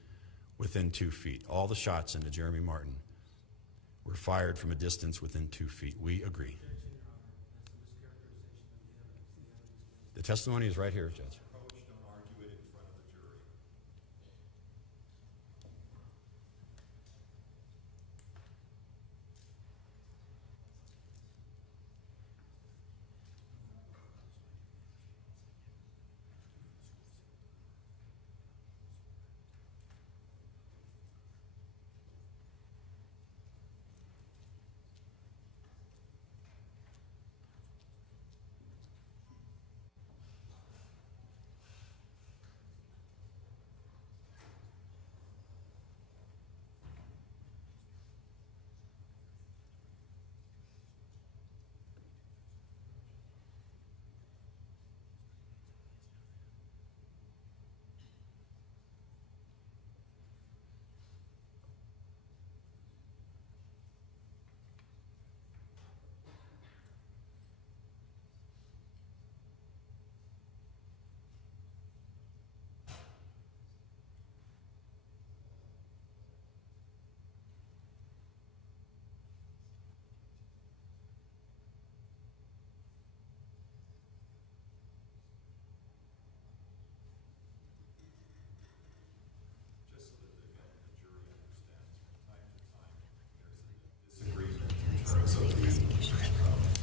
within 2 feet. All the shots into Jeremy Martin were fired from a distance within 2 feet. We agree. The testimony is right here, Judge.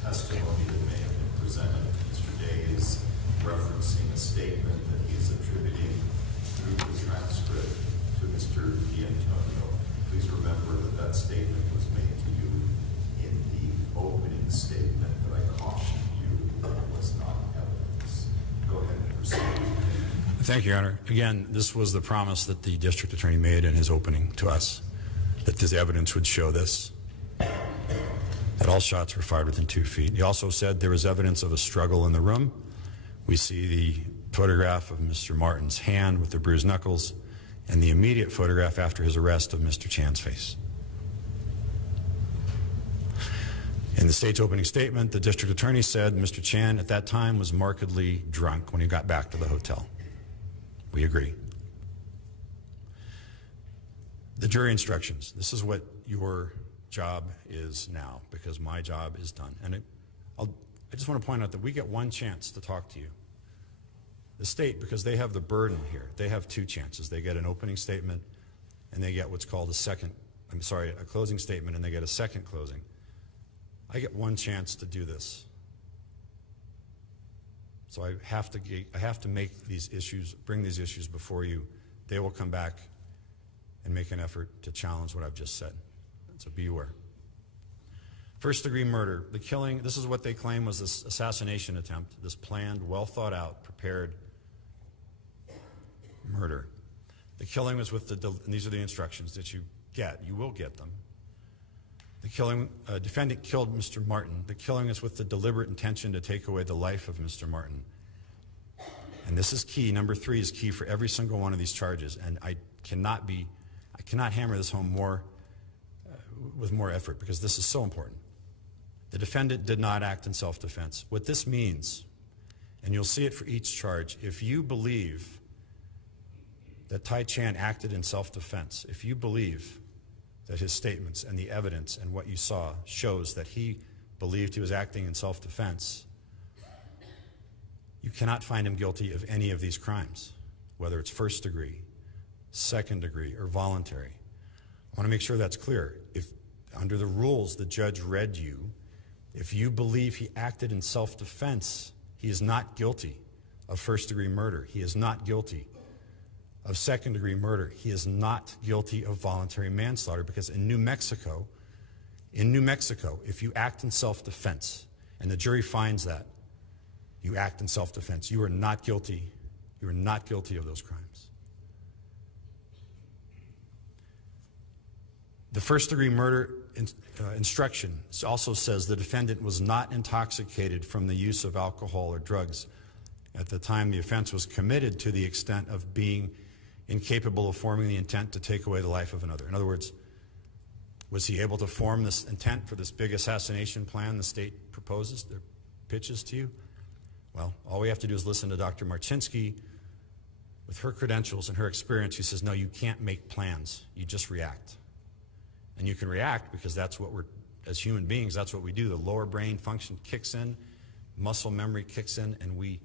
Testimony that may have been presented. Mr. Day is referencing a statement that he is attributing through the transcript to Mr. D'Antonio. Please remember that that statement was made to you in the opening statement that I cautioned you that it was not evidence. Go ahead and proceed. Thank you, Your Honor. Again, this was the promise that the district attorney made in his opening to us, that this evidence would show this, that all shots were fired within 2 feet. He also said there was evidence of a struggle in the room. We see the photograph of Mr. Martin's hand with the bruised knuckles and the immediate photograph after his arrest of Mr. Chan's face. In the state's opening statement, the district attorney said Mr. Chan at that time was markedly drunk when he got back to the hotel. We agree. The jury instructions. This is what your job is now, because my job is done. And I just want to point out that we get one chance to talk to you. The state, because they have the burden here, they have 2 chances. They get an opening statement and they get what's called a closing statement, and they get a second closing. I get one chance to do this. So I have to make these issues, bring these issues before you. They will come back and make an effort to challenge what I've just said. So be aware. First-degree murder, the killing, this is what they claim was this assassination attempt, this planned, well-thought-out, prepared murder. The killing was with and these are the instructions that you get. You will get them. The killing, defendant killed Mr. Martin. The killing is with the deliberate intention to take away the life of Mr. Martin. And this is key. Number 3 is key for every single one of these charges. And I cannot hammer this home with more effort, because this is so important. The defendant did not act in self-defense. What this means, and you'll see it for each charge, if you believe that Tai Chan acted in self-defense, if you believe that his statements and the evidence and what you saw shows that he believed he was acting in self-defense, you cannot find him guilty of any of these crimes, whether it's first degree, second degree, or voluntary. I want to make sure that's clear. If, under the rules the judge read you, if you believe he acted in self-defense, he is not guilty of first-degree murder. He is not guilty of second-degree murder. He is not guilty of voluntary manslaughter, because in New Mexico, if you act in self-defense, and the jury finds that you act in self-defense, you are not guilty. You are not guilty of those crimes. The first-degree murder instruction also says the defendant was not intoxicated from the use of alcohol or drugs at the time the offense was committed, to the extent of being incapable of forming the intent to take away the life of another. In other words, was he able to form this intent for this big assassination plan the state proposes, their pitches to you? Well, all we have to do is listen to Dr. Marczynski with her credentials and her experience. She says, no, you can't make plans. You just react. And you can react because that's what as human beings, that's what we do. The lower brain function kicks in, muscle memory kicks in, and we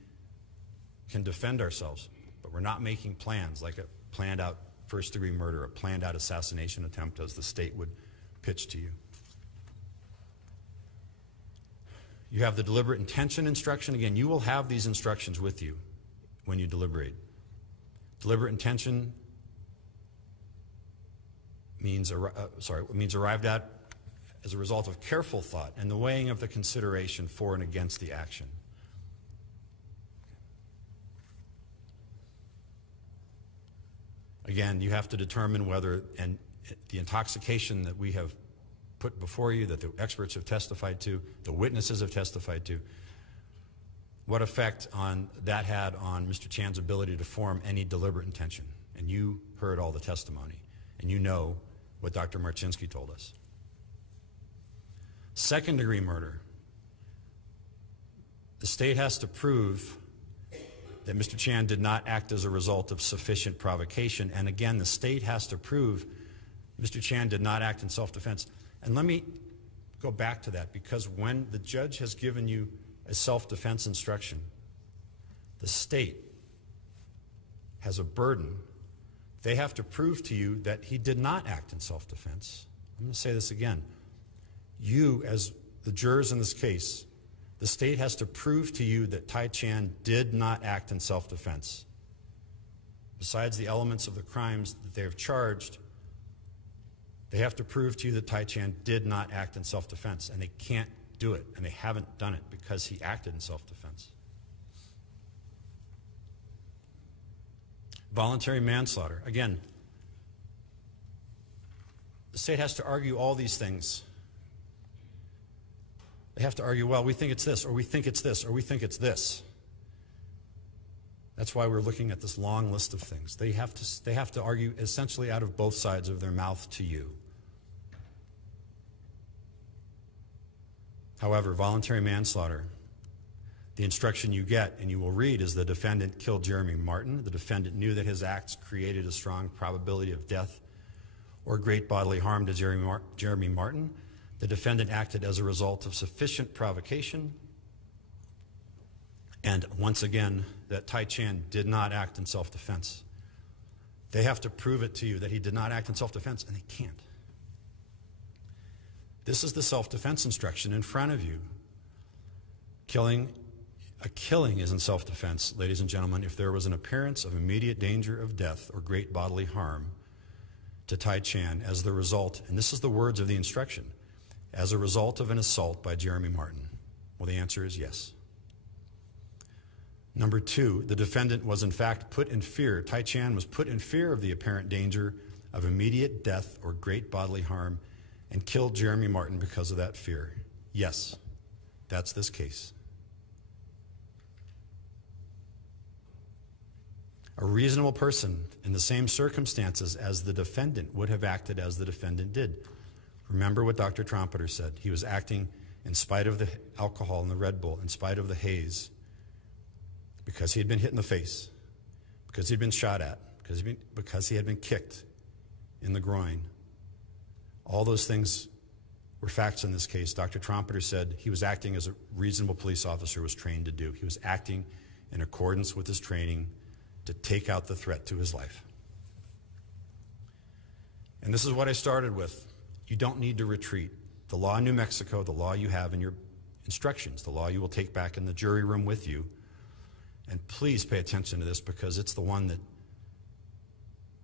can defend ourselves. But we're not making plans like a planned out first-degree murder, a planned out assassination attempt, as the state would pitch to you. You have the deliberate intention instruction. Again, you will have these instructions with you when you deliberate. Deliberate intention means arrived at as a result of careful thought and the weighing of the consideration for and against the action. Again, you have to determine whether, and the intoxication that we have put before you, that the experts have testified to, the witnesses have testified to, what effect that had on Mr. Chan's ability to form any deliberate intention. And you heard all the testimony, and you know what Dr. Marczynski told us. Second-degree murder. The state has to prove that Mr. Chan did not act as a result of sufficient provocation. And again, the state has to prove Mr. Chan did not act in self-defense. And let me go back to that, because when the judge has given you a self-defense instruction, the state has a burden. They have to prove to you that he did not act in self-defense. I'm going to say this again. You, as the jurors in this case, the state has to prove to you that Tai Chan did not act in self-defense. Besides the elements of the crimes that they have charged, they have to prove to you that Tai Chan did not act in self-defense, and they can't do it, and they haven't done it because he acted in self-defense. Voluntary manslaughter. Again, the state has to argue all these things. They have to argue, well, we think it's this, or we think it's this, or we think it's this. That's why we're looking at this long list of things. They have to argue essentially out of both sides of their mouth to you. However, voluntary manslaughter, the instruction you get and you will read is the defendant killed Jeremy Martin. The defendant knew that his acts created a strong probability of death or great bodily harm to Jeremy Martin. The defendant acted as a result of sufficient provocation. And once again, that Tai Chan did not act in self-defense. They have to prove it to you that he did not act in self-defense, and they can't. This is the self-defense instruction in front of you. A killing is in self-defense, ladies and gentlemen, if there was an appearance of immediate danger of death or great bodily harm to Tai Chan as the result, and this is the words of the instruction, as a result of an assault by Jeremy Martin. Well, the answer is yes. Number two, the defendant was in fact put in fear. Tai Chan was put in fear of the apparent danger of immediate death or great bodily harm and killed Jeremy Martin because of that fear. Yes, that's this case. A reasonable person in the same circumstances as the defendant would have acted as the defendant did. Remember what Dr. Trompeter said. He was acting in spite of the alcohol and the Red Bull, in spite of the haze, because he had been hit in the face, because he had been shot at, because he had been kicked in the groin. All those things were facts in this case. Dr. Trompeter said he was acting as a reasonable police officer was trained to do. He was acting in accordance with his training to take out the threat to his life. And this is what I started with. You don't need to retreat. The law in New Mexico, the law you have in your instructions, the law you will take back in the jury room with you, and please pay attention to this because it's the one that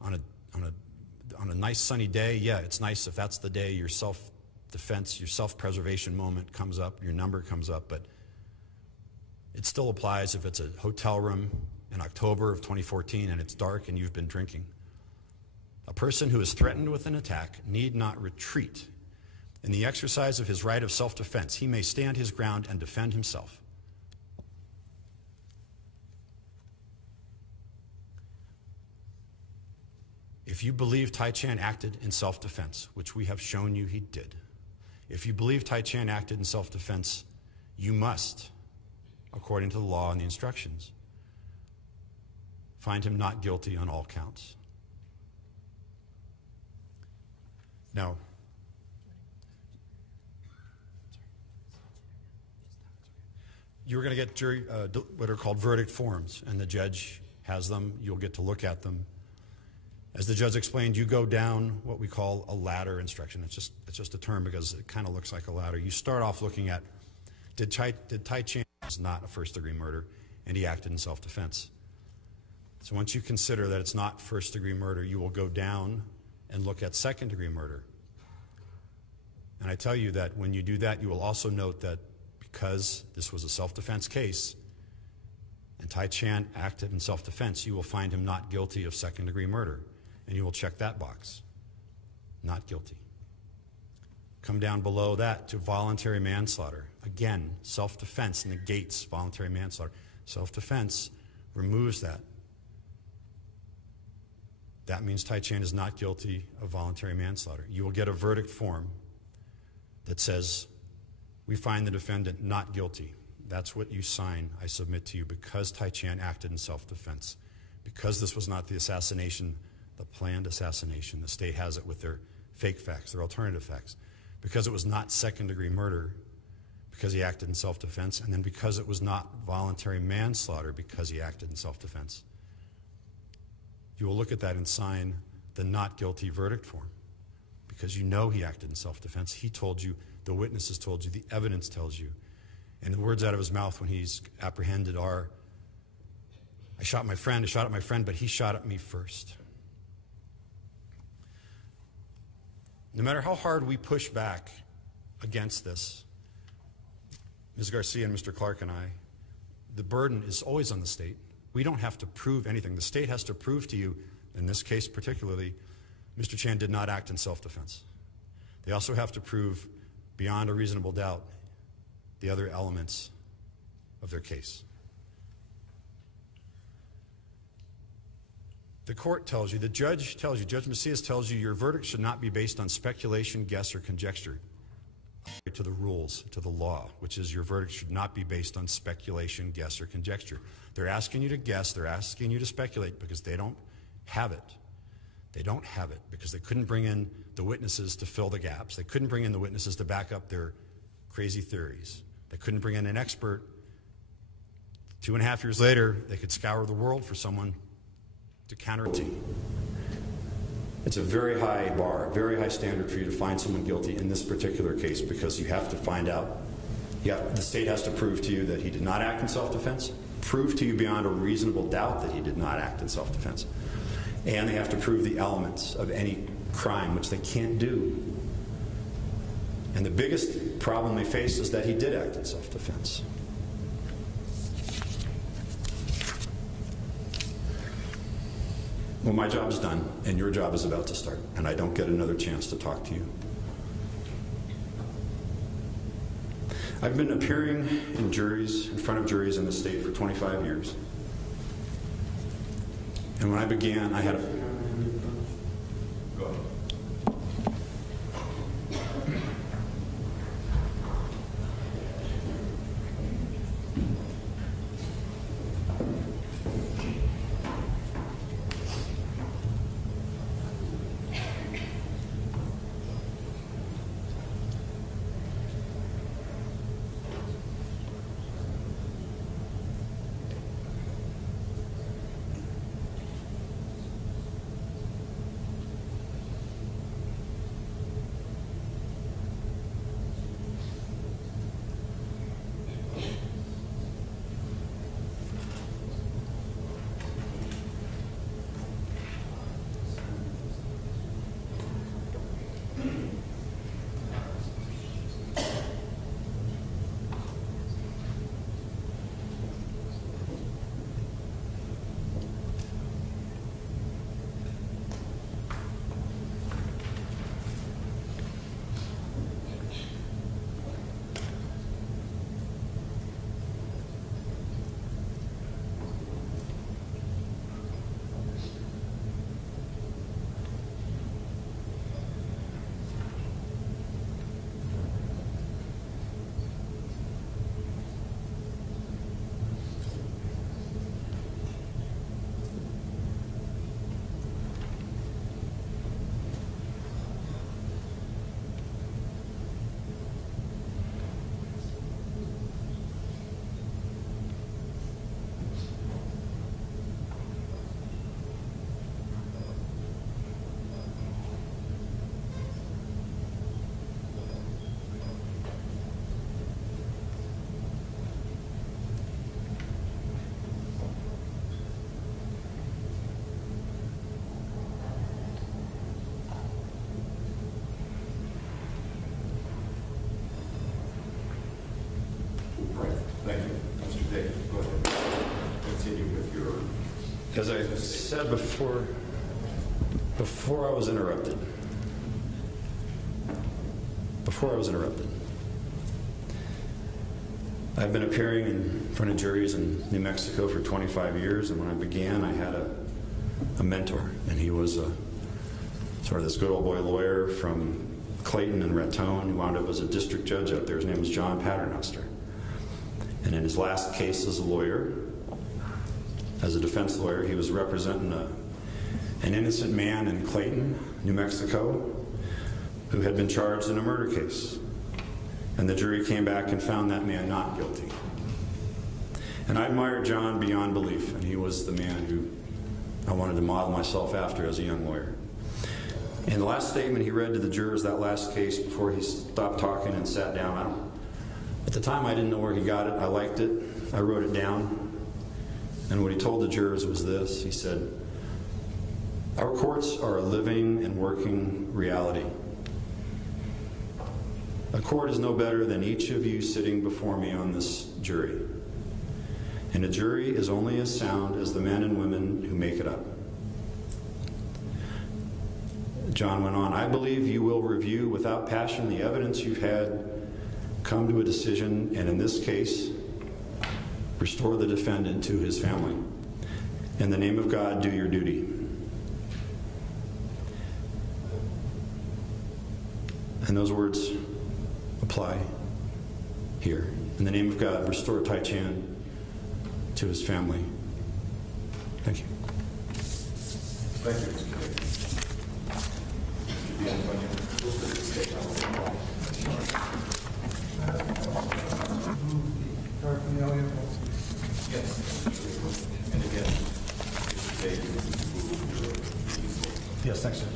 on a nice sunny day, yeah, it's nice if that's the day your self-defense, your self-preservation moment comes up, your number comes up, but it still applies if it's a hotel room in October of 2014 and it's dark and you've been drinking. A person who is threatened with an attack need not retreat. In the exercise of his right of self-defense, he may stand his ground and defend himself. If you believe Tai Chan acted in self-defense, which we have shown you he did, if you believe Tai Chan acted in self-defense, you must, according to the law and the instructions, find him not guilty on all counts. Now, you're going to get jury, what are called verdict forms, and the judge has them. You'll get to look at them. As the judge explained, you go down what we call a ladder instruction. It's just a term because it kind of looks like a ladder. You start off looking at, did Tai Chan was not a first-degree murder, and he acted in self-defense. So once you consider that it's not first-degree murder, you will go down and look at second-degree murder. And I tell you that when you do that, you will also note that because this was a self-defense case and Tai Chan acted in self-defense, you will find him not guilty of second-degree murder. And you will check that box, not guilty. Come down below that to voluntary manslaughter. Again, self-defense negates voluntary manslaughter. Self-defense removes that. That means Tai Chan is not guilty of voluntary manslaughter. You will get a verdict form that says, we find the defendant not guilty. That's what you sign, I submit to you, because Tai Chan acted in self-defense. Because this was not the assassination, the planned assassination. The state has it with their fake facts, their alternative facts. Because it was not second-degree murder, because he acted in self-defense, and then because it was not voluntary manslaughter, because he acted in self-defense. You will look at that and sign the not guilty verdict form, because you know he acted in self-defense. He told you, the witnesses told you, the evidence tells you. And the words out of his mouth when he's apprehended are, I shot my friend, I shot at my friend, but he shot at me first. No matter how hard we push back against this, Ms. Garcia and Mr. Clark and I, the burden is always on the state. We don't have to prove anything. The state has to prove to you, in this case particularly, Mr. Chan did not act in self-defense. They also have to prove beyond a reasonable doubt the other elements of their case. The court tells you, the judge tells you, Judge Macias tells you your verdict should not be based on speculation, guess, or conjecture. To the rules, to the law, which is your verdict should not be based on speculation, guess, or conjecture. They're asking you to guess, they're asking you to speculate because they don't have it. They don't have it because they couldn't bring in the witnesses to fill the gaps. They couldn't bring in the witnesses to back up their crazy theories. They couldn't bring in an expert. 2.5 years later, they could scour the world for someone to counter it. It's a very high bar, very high standard for you to find someone guilty in this particular case because you have to find out, the state has to prove to you that he did not act in self-defense, prove to you beyond a reasonable doubt that he did not act in self-defense, and they have to prove the elements of any crime, which they can't do. And the biggest problem they face is that he did act in self-defense. Well, my job's done, and your job is about to start, and I don't get another chance to talk to you. I've been appearing in juries, in front of juries in the state for 25 years. And when I began, I had a... Go ahead. As I said before I was interrupted, I've been appearing in front of juries in New Mexico for 25 years, and when I began, I had a mentor, and he was sort of this good old boy lawyer from Clayton and Raton, who wound up as a district judge up there. His name was John Paternoster. And in his last case as a lawyer, as a defense lawyer, he was representing an innocent man in Clayton, New Mexico, who had been charged in a murder case. And the jury came back and found that man not guilty. And I admired John beyond belief, and he was the man who I wanted to model myself after as a young lawyer. And the last statement he read to the jurors, that last case, before he stopped talking and sat down, at the time I didn't know where he got it. I liked it. I wrote it down. And what he told the jurors was this. He said, "Our courts are a living and working reality. A court is no better than each of you sitting before me on this jury. And a jury is only as sound as the men and women who make it up." John went on, "I believe you will review without passion the evidence you've had, come to a decision, and in this case, restore the defendant to his family. In the name of God, do your duty." And those words apply here. In the name of God, restore Tai Chan to his family. Thank you. Thank you, Mr. King. Yes. And again, Mr. King, Yes, thanks, sir.